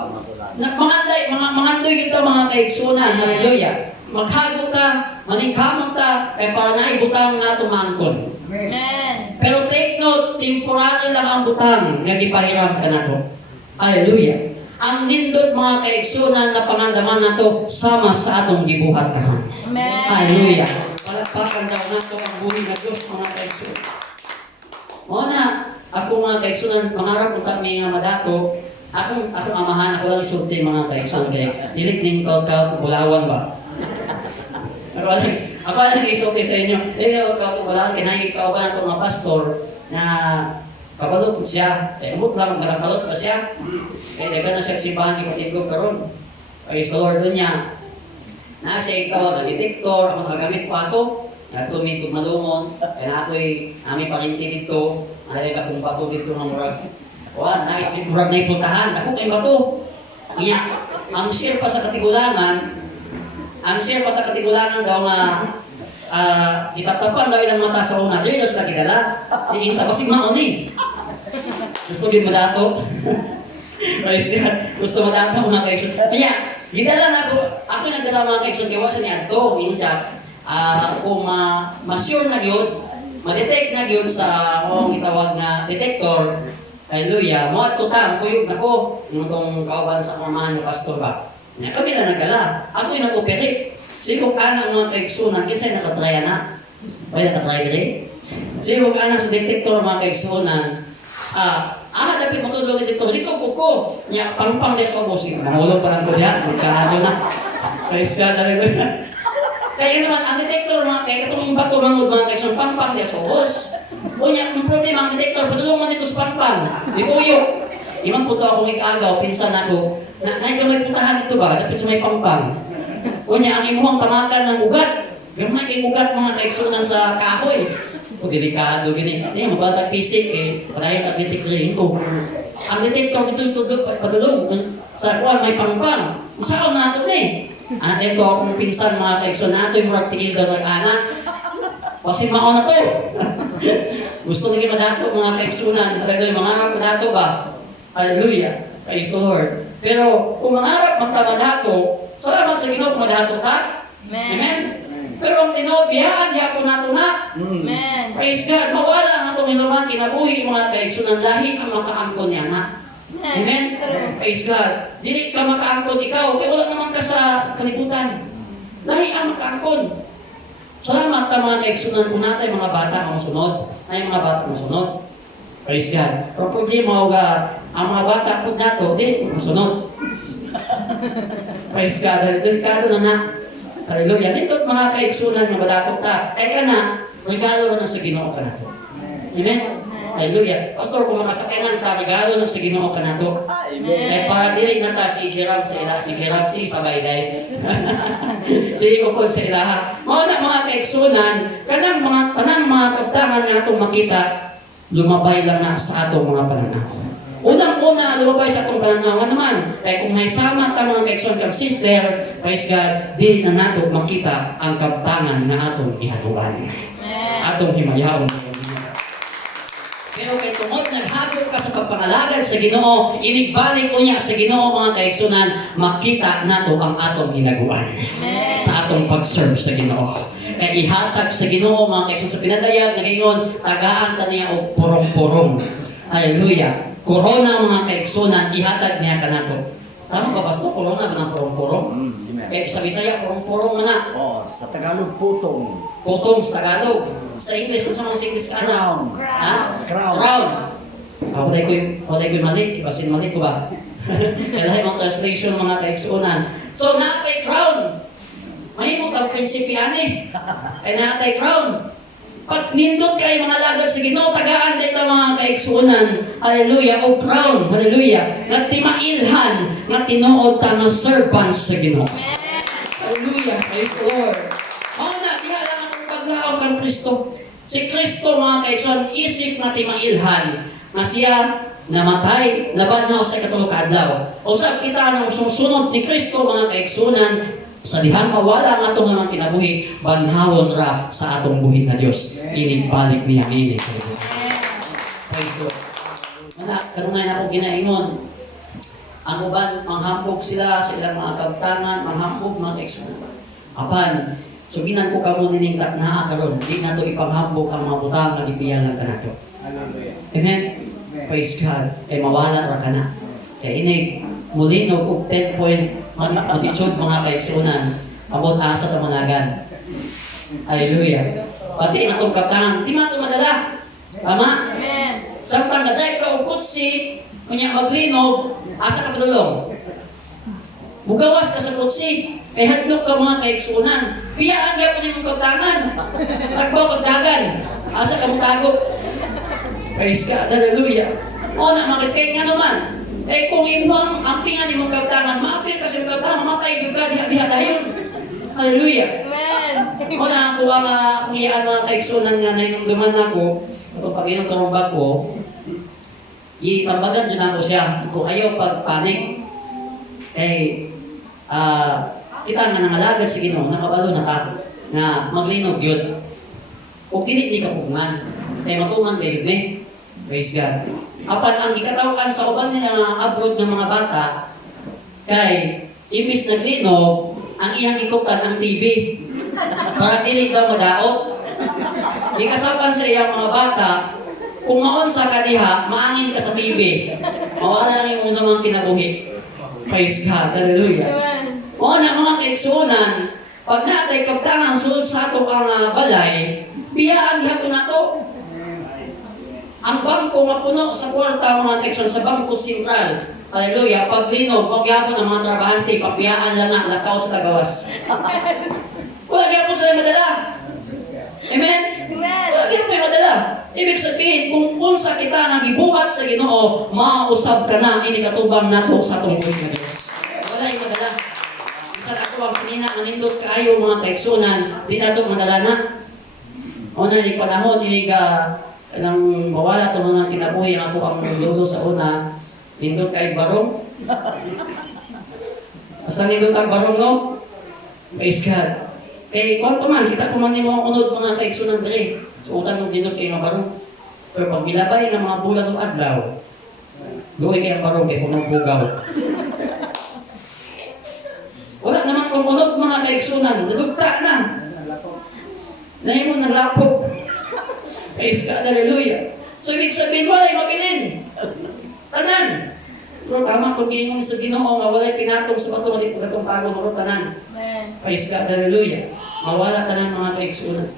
mangandoy kita mga kaigsunan, hallelujah. Maghago ta, maningkamot ta, kay para naibutang nga tumangkon. Amen. Pero take note, temporary lang ang butang nga gipahiram ka nato. Hallelujah. Ang nindot mga kaigsunan na pangandaman nato sama sa atong gibuhat karon. Amen. Hallelujah. Palakpakan daw nato ang buhi nga Dios mga kaigsunan. Mo na ako mga kaigsunan mangarap kung kami nga madato, akong amahan ako lang isulti mga kaigsunan kay dilit ning kalkal bulawan ba. Ako lang isulti sa inyo. Kalkal bulawan kinahanglan ka ba nato mga pastor na kabalot siya. Umot lang nakabalot pa siya. Kaya dagan na siya simbahan ni kapatid ko karon. Ay sa Lord niya. Nasa ikaw, nag-detector, ang magamit pa ako. Tumintog malumon. Kaya na ako'y aming parinti dito. Nalagay akong bato dito ng murag. Naisip murag na ipuntahan. Ako kayong bato. Kaya, ang share pa sa katigulangan daw na kitap-tapan daw ilang mata sa una. Dili daw sila kidala. Iinsa kasi maon eh. Gusto din madato. Praise God. Gusto matataw mga kaigsoon. Kaya, gidala na ako yung nagdala mga kaigsoon, kaya wasa niya ito, yun siya, kung ma-sure na yun, ma-detect na yun sa kung itawag na detector, hallelujah, mga tutang, kuyog na ko, yung itong kauban sa pamahan ng pastor ba. Kami na nagdala. Ako yung nag-operate. Sige kung anang mga kaigsunan, kinsay nakatraya na? Ay, nakatraya rin? Sige kung anang sa detector mga kaigsunan, dapat matulog ni dito, dito ko. Niya, pang-pang des ko, sige, mahulog pa lang ko diyan, magkahado na. Praise God, hallelujah. Kaya naman, ang detector mga kaya, katong bato mangod mga kaigsunan, pang-pang des ko, o niya, ang problema, ang detector, patulong mo dito sa pang-pang, dito yun. Iman po ito akong ikagaw, pinsan ako, na may putahan dito ba? Dapat sa may pangpang. O niya, ang imuhang tamakan ng ugat. Gamay kay ugat mga kaigsunan sa kahoy. O delikado, gini. Niya, mabalag pisik eh. Parayon at detektorin ko. Ang detektor dito padulong sa kuwan may pangpang. Masakal na ito eh. At ito akong pinsan mga kaigsunan, ito yung murag tingil daw ng anak. Kasi maon na to. Gusto naging madato mga kaigsunan. Talaga mga madato ba? Hallelujah. Praise the Lord. Pero kung mangarap magtamadato, salamat sa Ginoo kung madato ka. Amen. Pero ang tinuod, biyaan, diya ko nato na. Amen. Praise God. Mawala ang atong hinuman, kinabuhi, mga kaigsunan, lahi ang makaangkon niya na. Amen. Praise God. Dili ka makaangkon ikaw, kaya wala naman ka sa kalibutan. Lahi ang makaangkon. Salamat ka mga kaigsunan kung natay mga bata ang sunod. Ay mga bata ang sunod. Praise God. Pero problema ko ang mga bata po nato, di musunod. Praise God. Delikado na na. Hallelujah. Dito mga kaigsunan nga badatok ta. Kaya na, regalo na sa Ginoo ka nato. Amen? Hallelujah. Pastor, kung makasakayan ta, regalo na sa Ginoo ka nato. Kaya para dili na ta si Hiram sa ilaha, si Hiram si sabay day. Si Ikopol sa ilaha. Mga kaigsunan, kanang mga kaptangan nga itong makita, lumabay lang na sa atong mga pananaw. Unang-una, lumabay sa atong pananaw naman. Kaya kung may sama ka mga kaigsoon kang sister, praise God, di na nato makita ang kabtangan na atong ihatuan. Atong himayaw. Pero kay tungod naghagod ka sa pagpangalagan sa Ginoo, inigbalik ko niya sa Ginoo mga kaigsunan, makita nato ang atong hinaguan sa atong pag-serve sa Ginoo. Kaya ihatag sa Ginoo mga kaigsunan sa pinadayag na gayon, tagaan ta niya og purong-purong. Hallelujah. Corona mga kaigsunan, ihatag niya kanato. Tama ba basto? Corona ba ng purong-purong? Kaya sa Bisaya, purong-purong na. Oh, sa Tagalog putong. Putong sa Tagalog. Sa English, kung saan sa English ka na? Crown. Ha? Crown. Crown. Huwag ko'y mali. Ibasin mali ko ba? Kaya dahil mga translation mga kaigsunan. So, nakatay crown. Mahimong ang prinsipyani. Kaya nakatay crown. Pag nindot kayo mga lagas sa Ginoo, tagaan dito mga kaigsunan. Hallelujah. O crown. Hallelujah. Nga timailhan. Nga tinuod ta nga servants sa Ginoo. Hallelujah. Praise the Lord. Na, diha lang ang paglaong kang Kristo. Si Kristo mga kaigsunan, isip na timailhan. Nga siya namatay, nabanhaw sa katulog kaadlaw. O sa kita ng susunod ni Kristo mga kaigsunan, sa dihang mawala ang atong naman kinabuhi, banhawon ra sa atong buhit na Diyos. Inigbalik niya ini. Praise God. Mana, kanunay na akong ginaingon. Ang uban, manghambog sila, silang mga kabtangan, manghambog mga kaigsunan. Apan, suginan ko kamo nining takna karon, di na to ipanghambog ang mga butang na gipiyan lang kanato. Amen. Praise God. Kay mawala ra kana. Kay inig muli no og 10 point attitude mga kaigsunan. Abot asa ta managan. Hallelujah. Pati na tong kaptangan, di man to madala. Tama? Amen. Samtang na-drive ka og kutsi, kunya maglinog, asa ka padulong? Mugawas ka sa kutsi, kay hadlok ka mga kaigsunan. Biyaan gyapon imong kaptangan. Takbo pagdagan. Asa ka mong Praise God. Hallelujah. O na mga kay nga naman. Eh kung imong ampingan imong kaptangan, maapil ka sa imong kaptangan, matay gyud ka diha dayon. Hallelujah. Amen. O na ako kung iyaan mga kaigsunan nga nainumduman ako, itong pag-inom karumbag ko, itambagan dyan ako siya. Kung ayaw pagpanik, kita nga nangalagad si Ginoo, nakabalo na ka, na maglinog yun. Kung dili ka pugngan, kay matuman kayo ni. Praise God. Apan ang gikatawhan sa uban nga abroad ng mga bata kay imbis naglinog ang iyang gikutan ang TV para dili daw madaot. Gikasapan sa iyang mga bata kung maon sa kaniha, maangin ka sa TV. Mawala ang iyong unang kinabuhi. Praise God. Hallelujah. O na mga kaigsunan, pag natay kaptangan sulod sa ato ang balay, biyaan gihapon nato. Ang bangko mapuno sa kwarta mga kaigsunan sa bangko sentral. Hallelujah. Pag linog, pag gihapon ang mga trabahante, pagpiyaan lang na, lakaw sa tagawas. Wala gihapon sila madala. Amen? Wala gihapon madala. Ibig sabihin, kung unsa kita nga gibuhat sa Ginoo, mausab ka na ini katubang nato sa atong buhig nga Dios. Wala yung madala. Sa ato ang sinina nga nindot kaayo mga kaigsunan, di nato madala na. O na ni panahon ini nang mawala to mga kinabuhi ang ako ang lolo sa una, nindot kay barong. Basta nindot ang barong no? Praise God. Kay kung man kita ko man nimo ang unod mga kaigsunan diri. So utang ng dinot kay nga barong. Pero pag milabay ng mga bulan ng adlaw, doon kay ang barong kay punong bugaw. Wala naman kung unod mga kaigsunan, nadugta na. Nahin mo naglapok. Praise God, hallelujah. So ibig sabihin, walay mabilin. Tanan. Pero tama kung giingon sa Ginoo nga walay pinatong sa bato nga di katong pagong maro tanan. Praise God, hallelujah. Mawala tanan mga kaigsunan.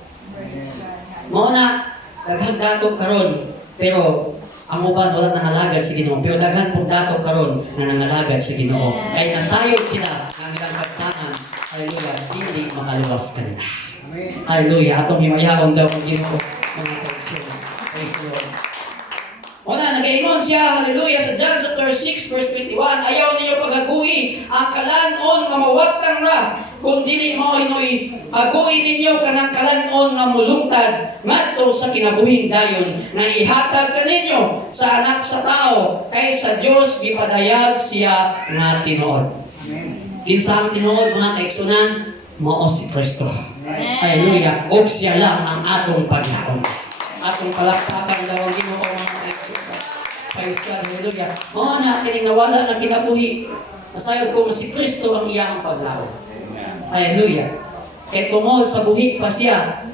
Mao na daghan dato karon, pero ang uban wala nangalagad sa Ginoo, pero daghan pong dato karon nga nangalagad sa Ginoo. Kay nasayod sila nga nilang kaptanan. Hallelujah. Hindi makaluwas kanila. Hallelujah. Atong himayaon daw ang Ginoo mga kaigsunan. Praise the Lord. Wala, nag-iimon siya, hallelujah, sa John chapter 6, verse 21, ayaw niyo pagagui ang kalanon nga mawagtang ra, kung dili mo inoy, agui ninyo kanang kalanon nga mulungtad, ngadto sa kinabuhing dayon, na ihatag kaninyo sa anak sa tao, kay sa Dios gipadayag siya nga tinuod. Kinsa ang tinuod mga kaigsunan? Mao si Kristo. Hallelujah. Og siya lang ang atong paglaom. Atong palakpakan daw ang Ginoo mga kaigsunan. Praise God, hallelujah. Mao na kining nawala na kinabuhi. Masayod ko si Kristo ang iyang paglaom. Hallelujah. Kay tungod sa buhi pa siya,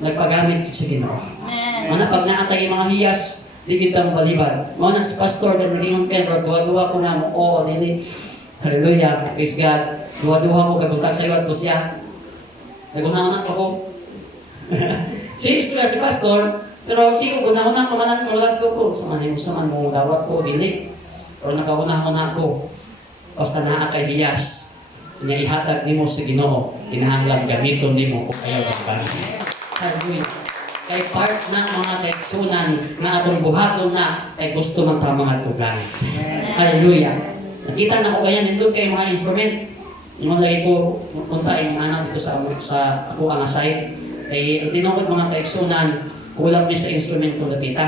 nagpagamit sa Ginoo. Mana pag naatay mga hiyas, di kita mabalibad. Mao na si pastor na naging pero duwa-duwa ko na mo, oh, dili. Hallelujah. Praise God. Duwa-duwa ko kagutak sa iyo at siya. Nagunahan ako. Si pastor, pero siya gunahon ako manan mulad ko sa manim sa man mo dawat ko dili. Pero nakagunahon ako. Basta naa kay hiyas. Nga ihatag nimo sa Ginoo, kinahanglan gamiton nimo o kaya gagawin. Hallelujah. Kay part na mga kaigsunan nga atong buhaton na kay gusto man ta mga tugan. Hallelujah. Nakita na ko kaya nindot kay mga instrument. Yung lagi ko punta yung anak dito sa ako ang aside. Kay tinukod mga kaigsunan, kulang niya sa instrumento na kita.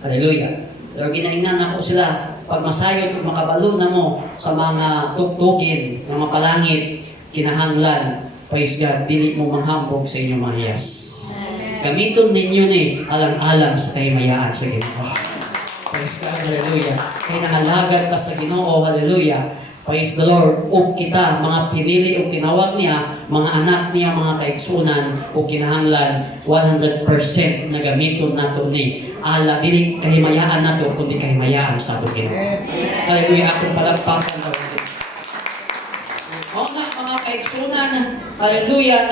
Hallelujah. Pero ginaingnan ako sila, pag masayod at makabalo na mo sa mga tuktukin na mapalangit, kinahanglan, praise God, dili mo manghambog sa inyong mga hiyas. Gamiton ninyo ni alang-alang sa kahimayaan sa Ginoo. Praise God, hallelujah. Kaya nangalagad ka sa Ginoo, hallelujah. Praise the Lord. O kita, mga pinili o tinawag niya, mga anak niya, mga kaigsunan, o kinahanglan, 100% na gamiton nato ni ala, dili kahimayaan nato, kundi kahimayaan sa ato Ginoo. Hallelujah, atong palagpakan na rin. O na, mga kaigsunan, hallelujah,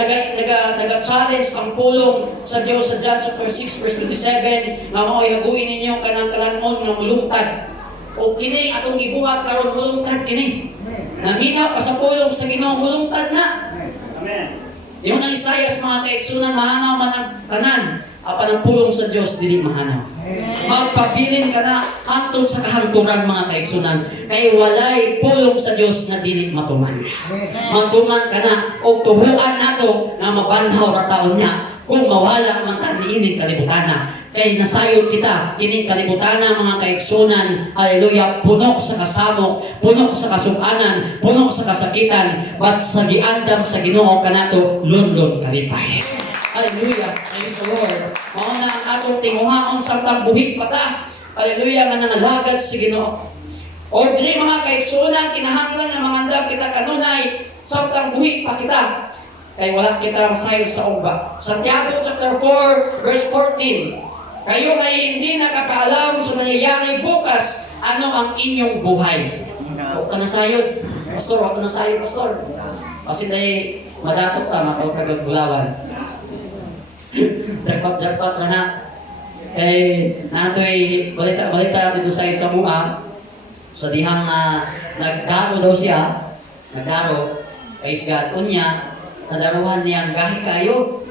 nag-challenge ang pulong sa Diyos sa John chapter 6, verse 27, nga mao'y haguin ninyo kanang kalanon ng mulungtad. O kini atong gibuhat karon mulungtad kini. Naminaw pa sa pulong sa Ginoo mulungtad na. Amen. Yung nang Isaias mga kaigsunan mahanaw man ang tanan, apan ang pulong sa Dios dili mahanaw. Magpabilin ka na hantod sa kahangturan mga kaigsunan, kay walay pulong sa Dios nga dili matuman. Matuman ka na og tuhuan nato nga mabanhaw ra taon niya kung mawala man ta niining kalibutan. Kay nasayod kita, kini kalibutana mga kaigsunan, hallelujah, puno sa kasamok, puno sa kasukanan, puno sa kasakitan, but sa giandam sa Ginoo kanato, lundon kalipay. Hallelujah, praise the Lord. Mao na ang atong tinguhaon samtang buhi pa ta, hallelujah, nga nangalagad sa Ginoo. O dili mga kaigsunan, kinahanglan na mangandam kita kanunay, samtang buhi pa kita. Kay wala kita masayod sa ugba. Santiago chapter 4, verse 14. Kayo ay hindi nakakaalam sa nangyayari bukas, ano ang inyong buhay. Huwag ka nasayod. Pastor, huwag ka nasayod, Pastor. Kasi dahil madatok ka, makawag kagagbulawan. Jackpot na na. Eh, nato'y balita dito sa mga. Sa dihang nagdaro daw siya, praise God, unya, nadaruhan niyang gahi kayo.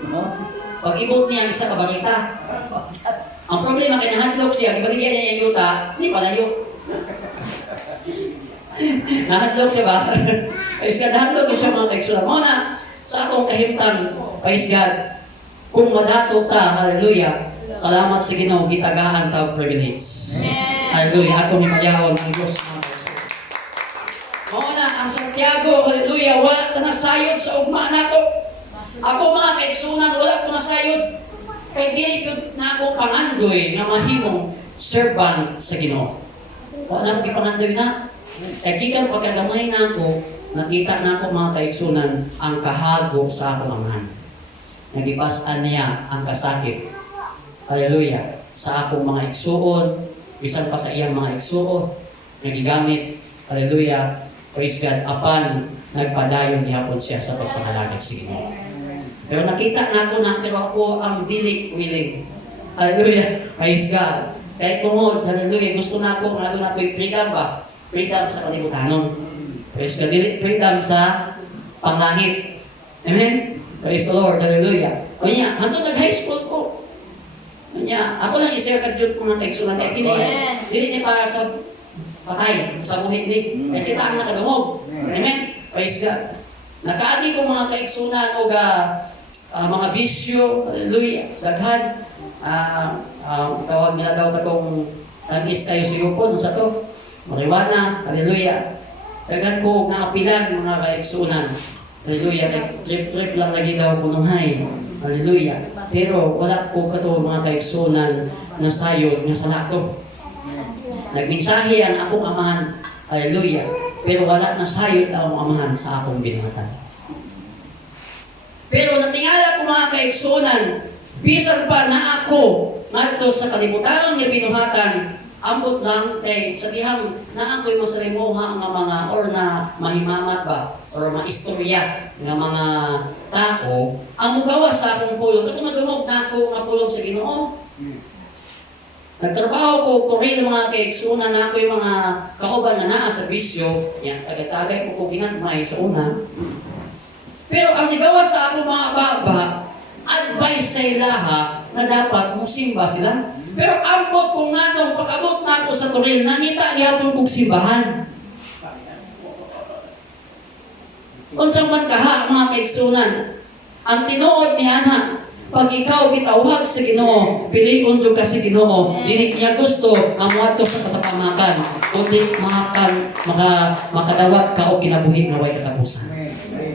Pag-ibot niya isa kabarita. Ang problema kay nahadlok siya, ibaligyan niya yung yuta, hindi palayo. Nahadlok siya ba? Praise God, nahadlok siya mga kaigsunan. Muna, sa atong kahimtang, praise God, kung madato ka, hallelujah, salamat sa Ginoo, gitagaan tawag privilege. Hallelujah, atong himayahon ang Diyos. Muna, ang Santiago, hallelujah, wala ka nasayod sa ugma nato. Ako mga kaigsunan, wala ko nasayod. Kaya dili na ako pangandoy na mahimong servant sa Ginoo. Wala ko pangandoy na. Kaya gikan pagkagamay na ako, nakita na ako mga kaigsunan ang kahagop sa akong amahan. Nagipasan niya ang kasakit. Hallelujah. Sa akong mga igsuon, bisan pa sa iyang mga igsuon, nagigamit, hallelujah, praise God, apan nagpadayon gihapon siya sa pagpangalagad sa Ginoo. Pero nakita na ako na, pero ako ang dili willing. Hallelujah, praise God. Kahit tungod, hallelujah, gusto na ako, lalo na ako'y freedom ba? Freedom sa kalibutanon. Praise God, dili freedom sa panglangit. Amen? Praise the Lord, hallelujah. O niya, hantod nag-high school ko. Kanya, ako lang i-share ka dyan kung nag-excellent. Kaya dili niya para sa patay, sa buhit ni. Kaya kita ang nakadumog. Amen? Praise God. Nakaagi ko mga kaigsunan o mga bisyo, hallelujah, daghan. Tawag nila daw katong tagis kayo sigupon sa to. Mariwana, hallelujah. Daghan ko naapilan mga kaigsunan. Hallelujah. Trip lang lagi daw kunuhay. Hallelujah. Pero wala ko kato mga kaigsunan na sayod nga sa lato. Nagmensahe ang akong amahan. Hallelujah. Pero wala na sayod ang amahan sa akong binuhatan. Pero natingala ko mga kaigsunan, bisan pa na ako ngadto sa kalibutan nga binuhatan, ambot lang kay sa dihang na ako'y masalimuha nga mga or na mahimamat ba or maistorya nga mga tao ang mugawa sa akong pulong. Kato madumog na ako nga pulong sa Ginoo. Nagtrabaho ko turil mga kaigsunan na ako'y mga kauban na naa sa bisyo. Yan, tagay-tagay ko ginagmay sa una. Pero ang nagawa sa akong mga baba, advice sa ilaha na dapat musimba sila. Pero ambot kung nga nung pag-abot na ako sa turil, nangita gihapon kong simbahan. Unsang man kaha, mga kaigsunan, ang tinuod ni Ana, pag ikaw gitawag sa Ginoo, piliun jud ka sa Ginoo, dili niya gusto ang muadto sa kasapamakan, kundi makadawat ka o kinabuhi nga way katapusan.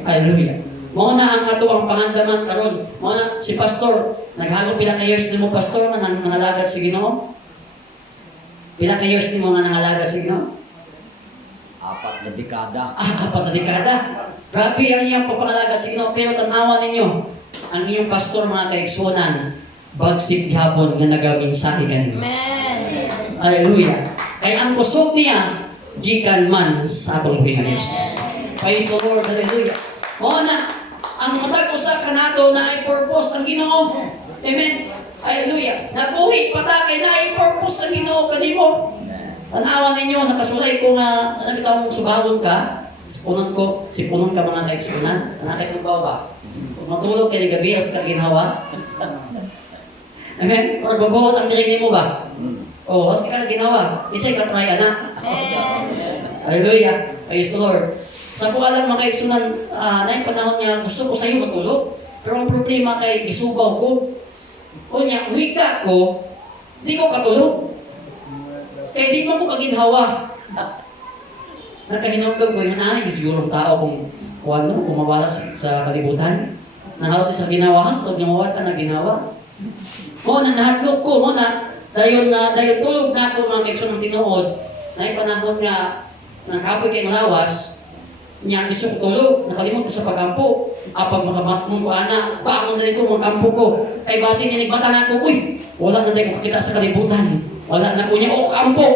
Hallelujah. Mao na ang ato ang pangandaman karon. Mao na si pastor, naghalo pila ka years nimo pastor nga nangalagad sa Ginoo? Pila ka years nimo nga nangalagad sa Ginoo? 4 na dekada. 4 na dekada. Grabe ang iyang pagpangalaga sa Ginoo, pero tanawan ninyo, ang iyong pastor mga kaigsunan, bagsik gihapon nga nagaminsahe kanimo. Amen. Hallelujah. Kay ang kusog niya gikan man sa atong Pilipinas. Praise the Lord. Hallelujah. Mao na ang matag usa kanato na ay purpose ang Ginoo. Amen. Hallelujah. Nabuhi patakay na ay purpose ang Ginoo kanimo. Tanawan ninyo, nakasulay ko nga, nakita mong subawon ka, si punon ka mga kaigsunan, nakakasubaw ba? Matulog kayo gabi as ka ginawa. Amen? Or babuhot ang dirin mo ba? O, as ka ginawa. Isa'y katry, anak. Hallelujah. Praise the Lord. Sa po alam mga kaigsunan, na yung panahon niya, gusto ko sa iyo matulog. Pero ang problema kay isubaw ko. O niya, wika ko, di ko katulog. Kaya di mo ko kaginhawa. Nakahinunggan ko yun na, siguro tao kung mawala sa kalibutan. Nahaw sa ginawa, pag namawala ka na ginawa. Mo na, nahatlog ko, mo na, dayon tulog na ako mga kaigsoon ng tinuod, na panahon nga, nagkapoy kay lawas, niya gusto ko tulog, nakalimot ko sa pagampo. Pag makamatmong ko, anak, paamon na rin ko magampo ko. Kay base niya nagbata na ako, uy, wala na tayo makakita sa kalibutan. Wala na ko niya, o kampo.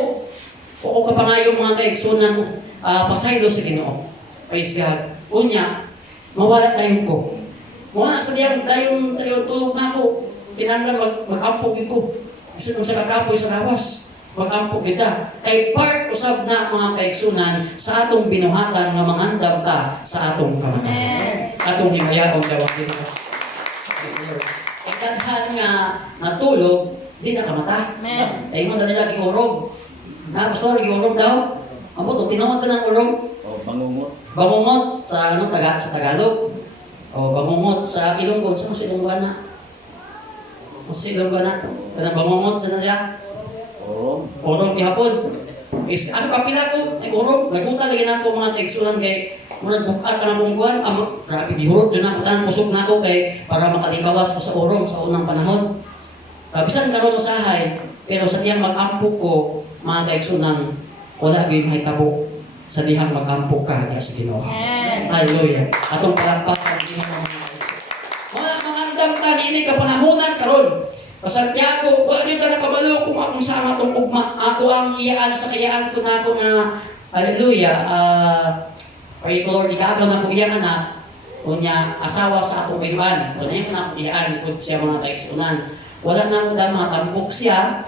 O ka pa nga yung mga kaigsunan pasaylo sa Ginoo. Praise God. Unya, mawala tayo ko. Mawala sa diyan, tayo tulog na ako. Kinanglan mag-ampo ko. Kasi kung sa kakapoy sa lawas, mag-ampo kita. Kay part usab na mga kaigsunan sa atong binuhatan nga mangandam ka sa atong kamatayon. Atong himayaon dawag dito. Kay kadhan nga natulog, di na kamata. Kay mo na nila giurog. Na, pastor, giurog daw. Amo to, tinuod ka ng urog. O bangungot. Bangungot sa sa Tagalog. O bangungot sa Ilonggo. Saan sa Ilonggo na? Sa Ilonggo na. Kanang bangungot sa na siya. O Urog gihapon. Is ano kapila ko? Ay urog. Nagutan lagi na ako mga kaigsunan kay murag bukat ka na bungkuan. Grabe gihurog. Doon ako tanang pusok na ako kay para makalikawas ko sa urog sa unang panahon. Bisan karon usahay. Pero sa tiyang mag-ampo ko, mga kaigsunan, wala gyud mahitabo sa dihang mag-ampo ka diya sa Ginoo. Hallelujah. Atong palakpakan Ginoo mga kaigsunan. Wala mangandam ta niini kapanahonan karon. Sa Santiago, wala gyud ta nakabalo kung akong sama tong ugma. Ako ang iyaan sa kayaan ko nako nga hallelujah. Praise the Lord, ikaagaw na ko iyang anak. Kunya asawa sa akong iban. Kunya yung na ko iyaan ko siya mga kaigsunan. Wala na mo dahil mga tampok siya.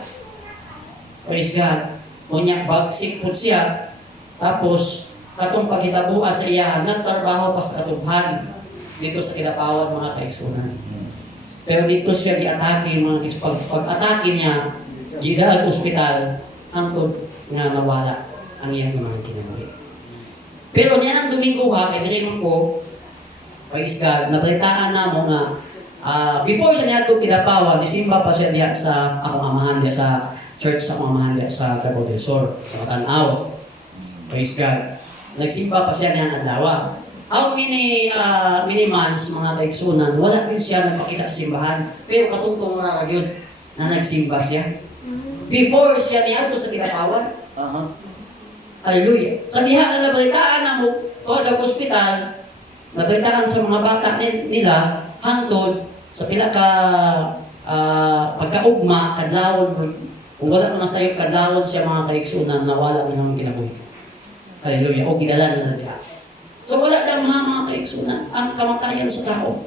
Praise God. Kunya, bagsik po siya. Tapos, katong paghitabuha sa iya, nagtrabaho pa sa katubhan dito sa Kidapawan, mga kaigsunan. Pero dito siya di-atake, mga kaigsunan. Pag-atake niya, gida at ospital, hangtod nga nawala ang iyang mga kinabuhi. Pero niya ng Domingo ha, kaya narinig ko, praise God, nabalitaan na mo nga, before siya niya ito Kidapawan, nisimba pa siya diya sa akong amahan diya sa church sa akong amahan diya sa Cabo del Sur, sa Matanaw. Praise God. Nagsimba pa siya niya ng adlaw. Ang mini months, mga kaigsunan, wala din siya nagpakita sa simbahan, pero katungtong yun na nagsimba siya. Before siya niya ito sa Kidapawan. Hallelujah. Sa diha na nabalitaan na mo, o sa hospital, nabalitaan sa mga bata nila, hangtod, sa pila ka pagkaugma, kadlawon, kung wala naman sa'yo kadlawon siya mga kaigsunan, nawala nilang kinabuhi. Hallelujah. O gidala na diha. So wala kang mga kaigsunan, ang kamatayan sa tao.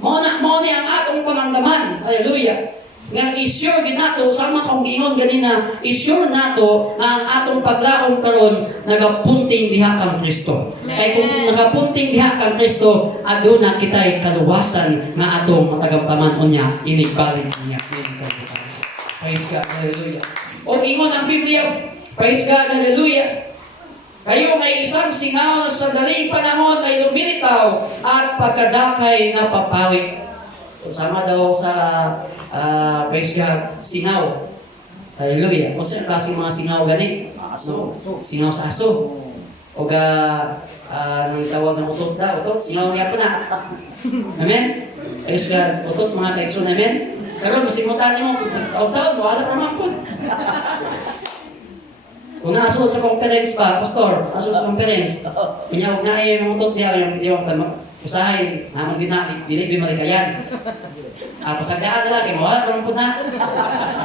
Muna ang atong pamangdaman. Hallelujah. Nga isure din nato, sama kong giingon ganina, isure nato ang atong paglaom karon nagapunting diha kang Kristo. Kay kung nagapunting diha kang Kristo, aduna kitay kaluwasan nga atong matagamtaman unya inigbalik niya. Praise God, hallelujah. O ingon ang Biblia, praise God, hallelujah. Kayo may isang singaw sa daling panahon ay lumilitaw at pagkadakay na papawi. Sama daw sa praise God, singaw. Hallelujah. Kung saan klaseng mga singaw gani? Aso. Singaw sa aso. O nang tawag ng utot daw. Utot, singaw niya po na. Amen? Praise God. Utot mga kaigsoon, amen? Pero masimutan niyo mo, taon-taon, wala naman po. Kung naasunod sa conference pa, pastor, naasunod sa conference, kunya huwag na ay mga utot niya, yung hindi ako usahay, naman din na, hindi malikayan. Pasagdaan na lang, mawala naman po na.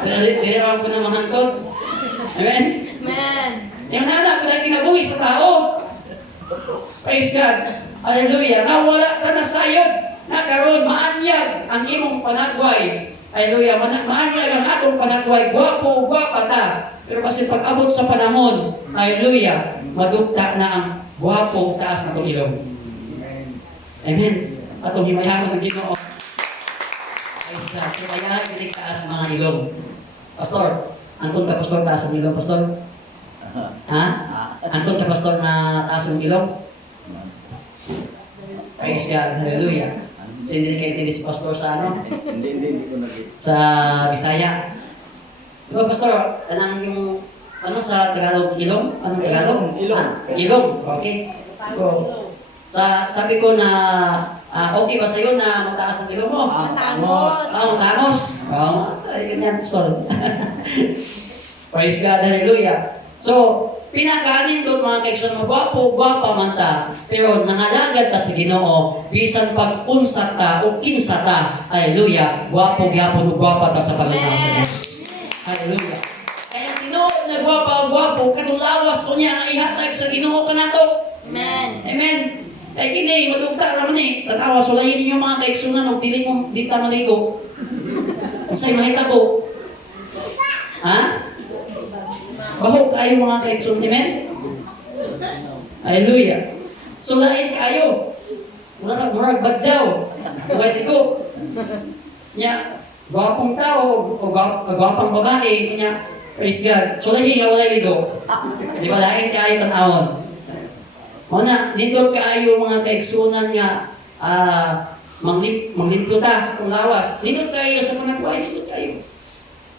Hindi naman po na mahangkot. Amen? Amen. Yung nanak, wala kinabuhi sa tao. Praise God. Hallelujah. Nawala ka na sayod. Nakaroon, maanyag ang imong panagway. Hallelujah. Maanyag ang atong panagway. Gwapo, gwapa ta. Pero kasi pag abot sa panahon, hallelujah, madugta na ang gwapo taas na itong ilong. Amen. Atong himayaman ng Ginoo. Praise God. Himayaman kinig taas mga ilong. Pastor, antun ka pastor taas ang ilong, pastor? Ha? Antun ka pastor na taas ang ilong? Praise God. Hallelujah. So, hindi kayo tindi si pastor sa ano? Hindi ko nag-gets. Sa Bisaya. Di ba, pastor, anong yung, ano sa Tagalog, ilong? Anong Tagalog? Ilong. Ilong, okay. Sabi ko na, okay ba sa'yo na magtaas ang ilong mo? Matangos. Matangos. Oo, ay ganyan, pastor. Praise God, hallelujah. So, pinakanin doon mga kaigsoon, magwapo, gwapa man ta, pero nangalagad ta sa Ginoo, bisan pag-unsa ta o kinsa ta, hallelujah, gwapo, gyapon o gwapa ta sa Panginoon sa Diyos. Hallelujah. Kaya tinuod na gwapa, katong lawas ko niya ang ihatag sa Ginoo kanato. Amen. Amen. Kaya kini, madugta naman eh. Tatawa, sulayin ninyo mga kaigsunan, o dili mo dita maligo. Kung sa'yo mahitabo. Ha? Bahog kayo mga kaigsunan, amen? Hallelujah. Sulayin kayo. Murag badyaw. Huwag ito. Nya, gwapong tao, o gwapang babae, nya, praise God. Sulayin nga walay ligo. Di ba lain kayo tanawon? Una, nindot kaayo mga kaigsunan nga manglimpyo ta sa kong lawas. Nindot kayo sa panagbuhay, nindot kayo.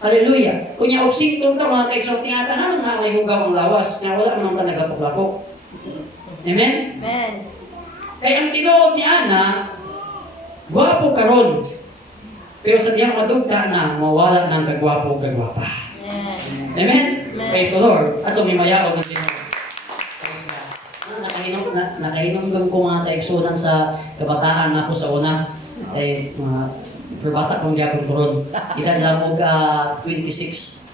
Hallelujah. Kunya og singtong ka mga kaigsunan, tingatahan na may hugaw ang lawas nga wala man ka nagapok-lapok. Amen? Amen. Kaya ang tinuod ni Ana, gwapo karon. Pero sa diyang madugta na, mawala ng kagwapo-kagwapa. Amen. Amen? Amen. Praise the Lord. Ato may mayaw ng tinuod. Nakahinom ko mga kaigsunan sa kabataan ako sa una. Ay, bata kong gyapon turon. Ilan lang mo ka 26.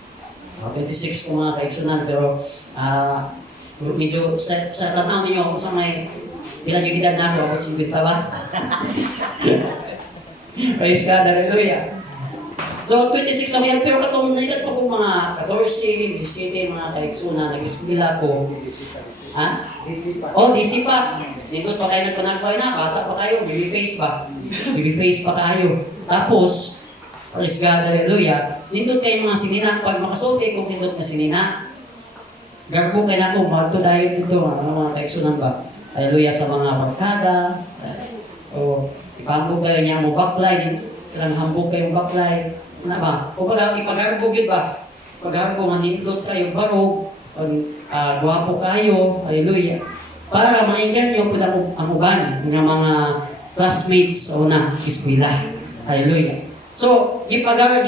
26 ko mga kaigsunan. Pero medyo sa tanaw ninyo kung sa may bilang yung edad na ako, 50 ba? Praise God, hallelujah. So, 26 ako yan, pero katong nailad pa ko mga 14, 17, mga kaigsunan, nag-isbila ko. Ha? Oh, DC pa. Dito pa kayo nagpanagpay na, bata pa kayo, baby face pa. Baby face pa kayo. Tapos, praise God, hallelujah, nindot kayo mga sinina, pag makasulti kung nindot na sinina, garbo kayo na po, mahal to dahil dito, mga kaigsunan ba? Hallelujah sa mga barkada, o ipambog kayo niya mo backline, ilang hambog kayong backline, ano ba? O pag ipagarbog yun ba? Pagarbog, manindot kayo barog, pag guwapo kayo, hallelujah. Para mainggan nyo po ang uban ng mga classmates o na eskwela. Hallelujah. So, ipagar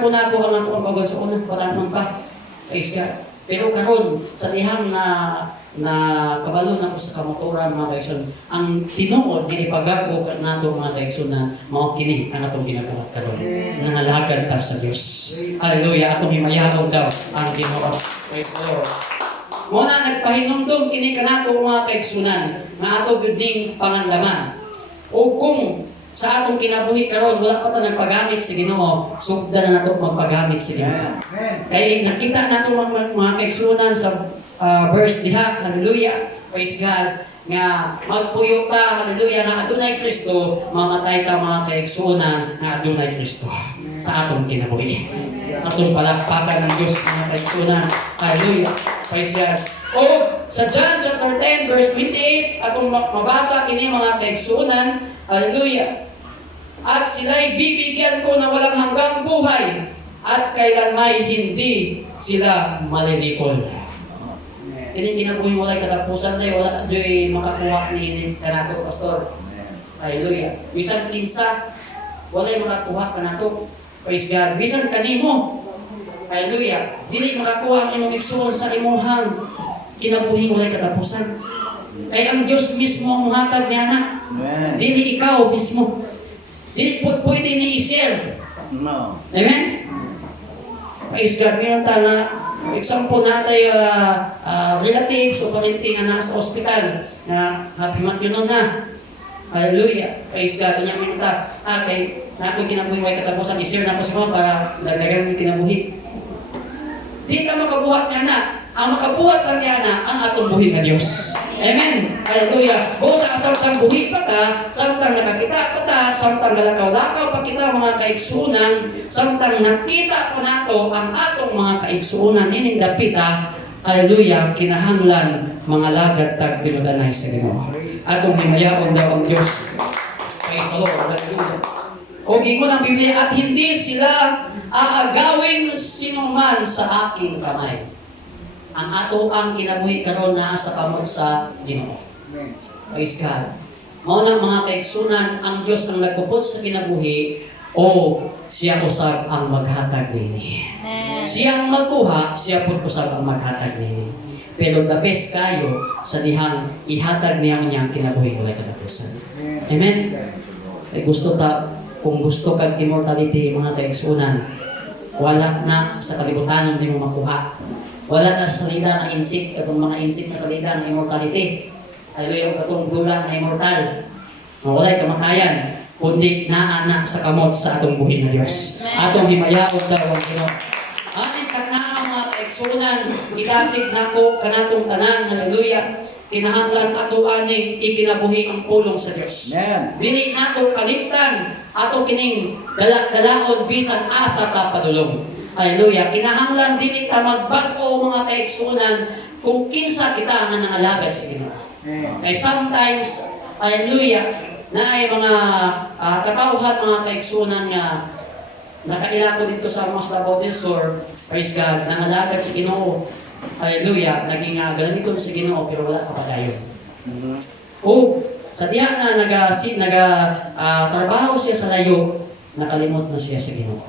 po na ako ang ako ang sa una, patanon pa. Praise God. Pero karon sa dihang na kabalo na ko sa kamotoran mga kaigsoon, ang tinuod ginipagar ko nato mga kaigsoon na mao kini ang atong ginabuhat karon. Nangalagad ta sa Dios. Hallelujah. Atong himayaw daw ang Ginoo. Praise the Lord. Muna nagpahinumdum kini kanato mga kaigsunan nga ato guding pangandaman. O kung sa atong kinabuhi karon wala pa ta nagpagamit sa Ginoo, sugda na nato magpagamit sa Ginoo. Kaya nakita nato mga kaigsunan sa verse diha, hallelujah, praise God, nga magpuyo ta, hallelujah, nga adunay Kristo, mamatay ta mga kaigsunan nga adunay Kristo sa atong kinabuhi. Atong palakpakan ng Diyos mga kaigsunan, hallelujah, praise God. O sa John chapter 10 verse 28, atong mabasa kini mga kaigsunan, hallelujah, at sila'y bibigyan ko na walang hanggang buhay at kailanmay hindi sila malilikol. Kini kinabuhi mo lang katapusan tayo, wala do'y makakuha ni kanato, Pastor. Hallelujah. Bisan kinsa, wala'y makakuha kanato. Praise God. Bisan kanimo. Hallelujah. Dili makakuha ang imong igsoon sa imuhang kinabuhi mo lang katapusan. Kaya ang Diyos mismo ang muhatag niya na. Dili ikaw mismo. Dili pwede ni i-share. No. Amen? Praise God. Meron tayo example natin relatives o parenting na nasa ospital na happy yun na. Hallelujah. Praise God. Kanya minta, kay natin kinabuhi may katapusan, i-share na po sa mga para dagdagan yung kinabuhi. Di ka makabuhat niya na. Ang makabuhat lang niya na ang atong buhi na Diyos. Amen. Hallelujah. O sa samtang buhi pa ta, samtang nakakita pa ta, samtang galakaw-lakaw pa kita mga kaigsunan, samtang nakita pa nato ang atong mga kaigsunan ining dapita, hallelujah, kinahanglan mga lagad tag pinudanay sa Ginoo. Atong himayaon daw ang Diyos. Praise the Lord. Hallelujah. O gingon ang Biblia, at hindi sila aagawin sinuman sa aking kamay. Ang ato ang kinabuhi karon na sa kamot sa Ginoo. Praise God. Mao na mga kaigsunan, ang Dios ang nagpuput sa kinabuhi o siya usab ang maghatag nini. Siyang magkuha, siya po usab ang maghatag nini. Pero the best kayo sa dihang ihatag niya niyang kinabuhi walay katapusan. Amen. Kung gusto kag immortality mga kaigsunan, wala na sa kalibutan hindi mo makuha. Wala na sa salida na insik, katong mga insik na salida na immortality. Hallelujah, katong dula na immortal. Walay kamatayan, kundi naanak sa kamot sa atong buhi na Diyos. Atong himayaon daw ang Ginoo. Anin kanaa mga kaigsunan, ikasig nako kanatong tanan, hallelujah. Kinahanglan ato aning ikinabuhi ang pulong sa Dios. Amen. Dili nato kalimtan ato kining dalaon bisan asa ta padulong. Hallelujah. Kinahanglan dili ta magbag-o mga kaigsunan kung kinsa kita nga nangalagad sa Ginoo. Kay sometimes, hallelujah, na ay mga katawhan mga kaigsunan nga nakaila ko dito sa Maslabo del Sur, praise God, nangalagad sa Ginoo. Hallelujah, naging ganito sa Ginoo pero wala pa padayon. O sa diha na trabaho siya sa layo, nakalimot na siya sa Ginoo.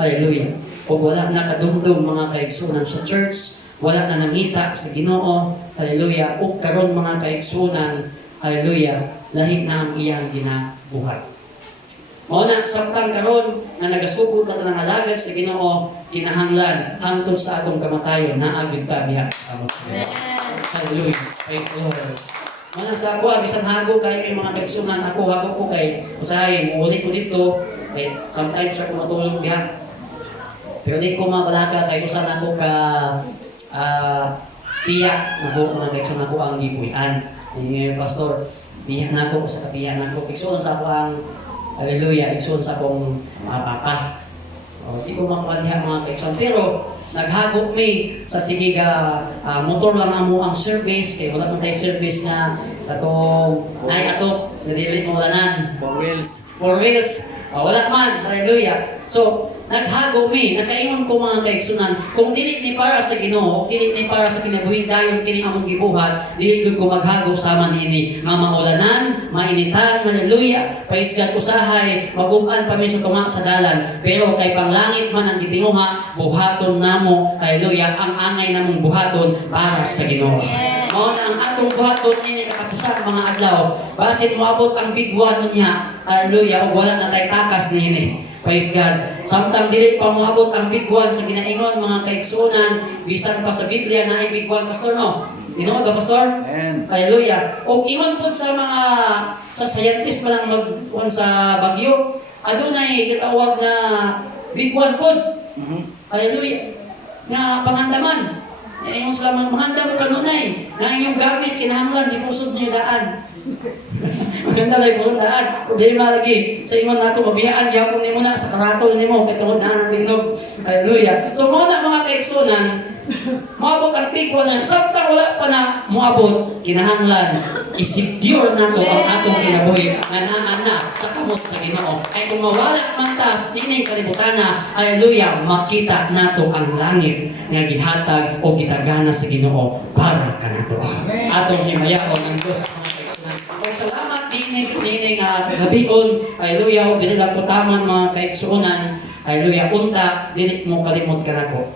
Hallelujah. O wala na kadumdum mga kaigsunan sa church, wala na nangita sa Ginoo. Hallelujah. O karon mga kaigsunan, hallelujah, lahi na ang iyang ginabuhat. Mao na samtang karon nga nagasugod na ng alagad sa Ginoo, kinahanglan hangtod sa atong kamatayon naagid ta diha sa among Ginoo. Hallelujah. Praise the Lord. Mana sa ako bisan hago kay may mga kaigsunan ako hago ko kay usahay muuli ko dito kay sometimes ako matulog diha. Pero di ko mabalaka kay usan ako ka tiyak na ko mga kaigsunan ako ang gipuy-an. Ni pastor, tiyak na ako sa katiyan ako. Igsuon sa ako ang hallelujah, igsuon sa akong papa. Di ko makuha mga kaigsunan. Pero naghagok may sa sige motor lang amo ang service kay wala man tay service na katong nay ato nadili mo walanan 4 wheels wala man, hallelujah. So naghago mi nakaingon ko mga kaigsunan kung dili ni para sa Ginoo dili ni para sa kinabuhi dayon kini among gibuhat dili gud ko maghago sama niini nga maulanan mainitan, hallelujah. Praise God. Usahay magub-an pa mi sa tunga sa dalan pero kay panglangit man ang gitinuha buhaton namo, hallelujah, ang angay namong buhaton para sa Ginoo. Mao na ang atong buhaton ini katapusan mga adlaw basit moabot ang bigwan niya, hallelujah, ug wala na tay takas niini. Praise God. Samtang dili pa moabot ang bigwan sa ginaingon mga kaigsunan, bisan pa sa Biblia na ay bigwan, pastor, no? Tinuod ba, pastor? Amen. Hallelujah. O ingon po sa mga scientist man lang magkuhan sa bagyo, adunay gitawag na bigwan po. Hallelujah. Nga pangandaman. Ingon sila mangandam kanunay. Na inyong gamit kinahanglan di pusod niyo daan. Maganda lang mo daan. Kung di malagi sa ingon nato mabiyaan gyapon nimo na sa karatol nimo katungod na ang linog. Hallelujah. So mo na mga kaigsunan, moabot ang bigwan na samtang wala pa na moabot, kinahanglan i-secure nato ang atong kinabuhi nga naa na sa kamot sa Ginoo. Ay kung mawala man ta sa tining kalibutana, hallelujah, makita nato ang langit nga gihatag o gitagana sa Ginoo para kanato. Atong himayaon ang Dios mga kaigsunan. O salamat dining gabion, hallelujah, dili lang ko taman mga kaigsunan, hallelujah, unta dili mo kalimot kanako.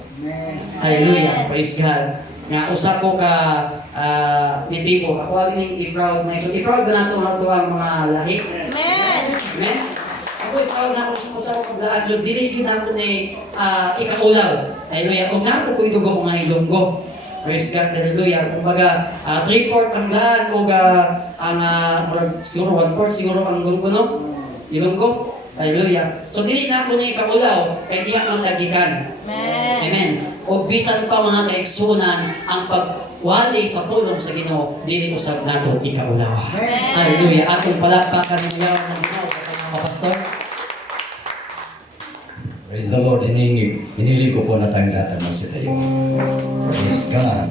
Hallelujah, praise God. Nga usap ko ka nitibo. Ako alin i-proud na. So i-proud na nato ang mga lahi. Amen. Amen. Ako i-proud na ako sa usap ko daan. So dili yun ako ni ikaulaw. Hallelujah. Kung na ako ko idugo mga ilonggo. Praise God, hallelujah. Kumbaga, 3/4 ang lahat. Kung siguro 1/4 siguro ang gulgo, no? Ilonggo. Hallelujah. So dili na ako ni ikaulaw. Kaya di ako tagikan. Amen. Amen. O bisan pa mga kaigsunan ang pagwali sa pulong sa Ginoo, dili usab nato ikaulaw. Hallelujah. Atong palakpakan ng Ginoo ng Ginoo mga pastor. Praise the Lord. Hinilig ko po na tayong lahat ng tayo. Praise God.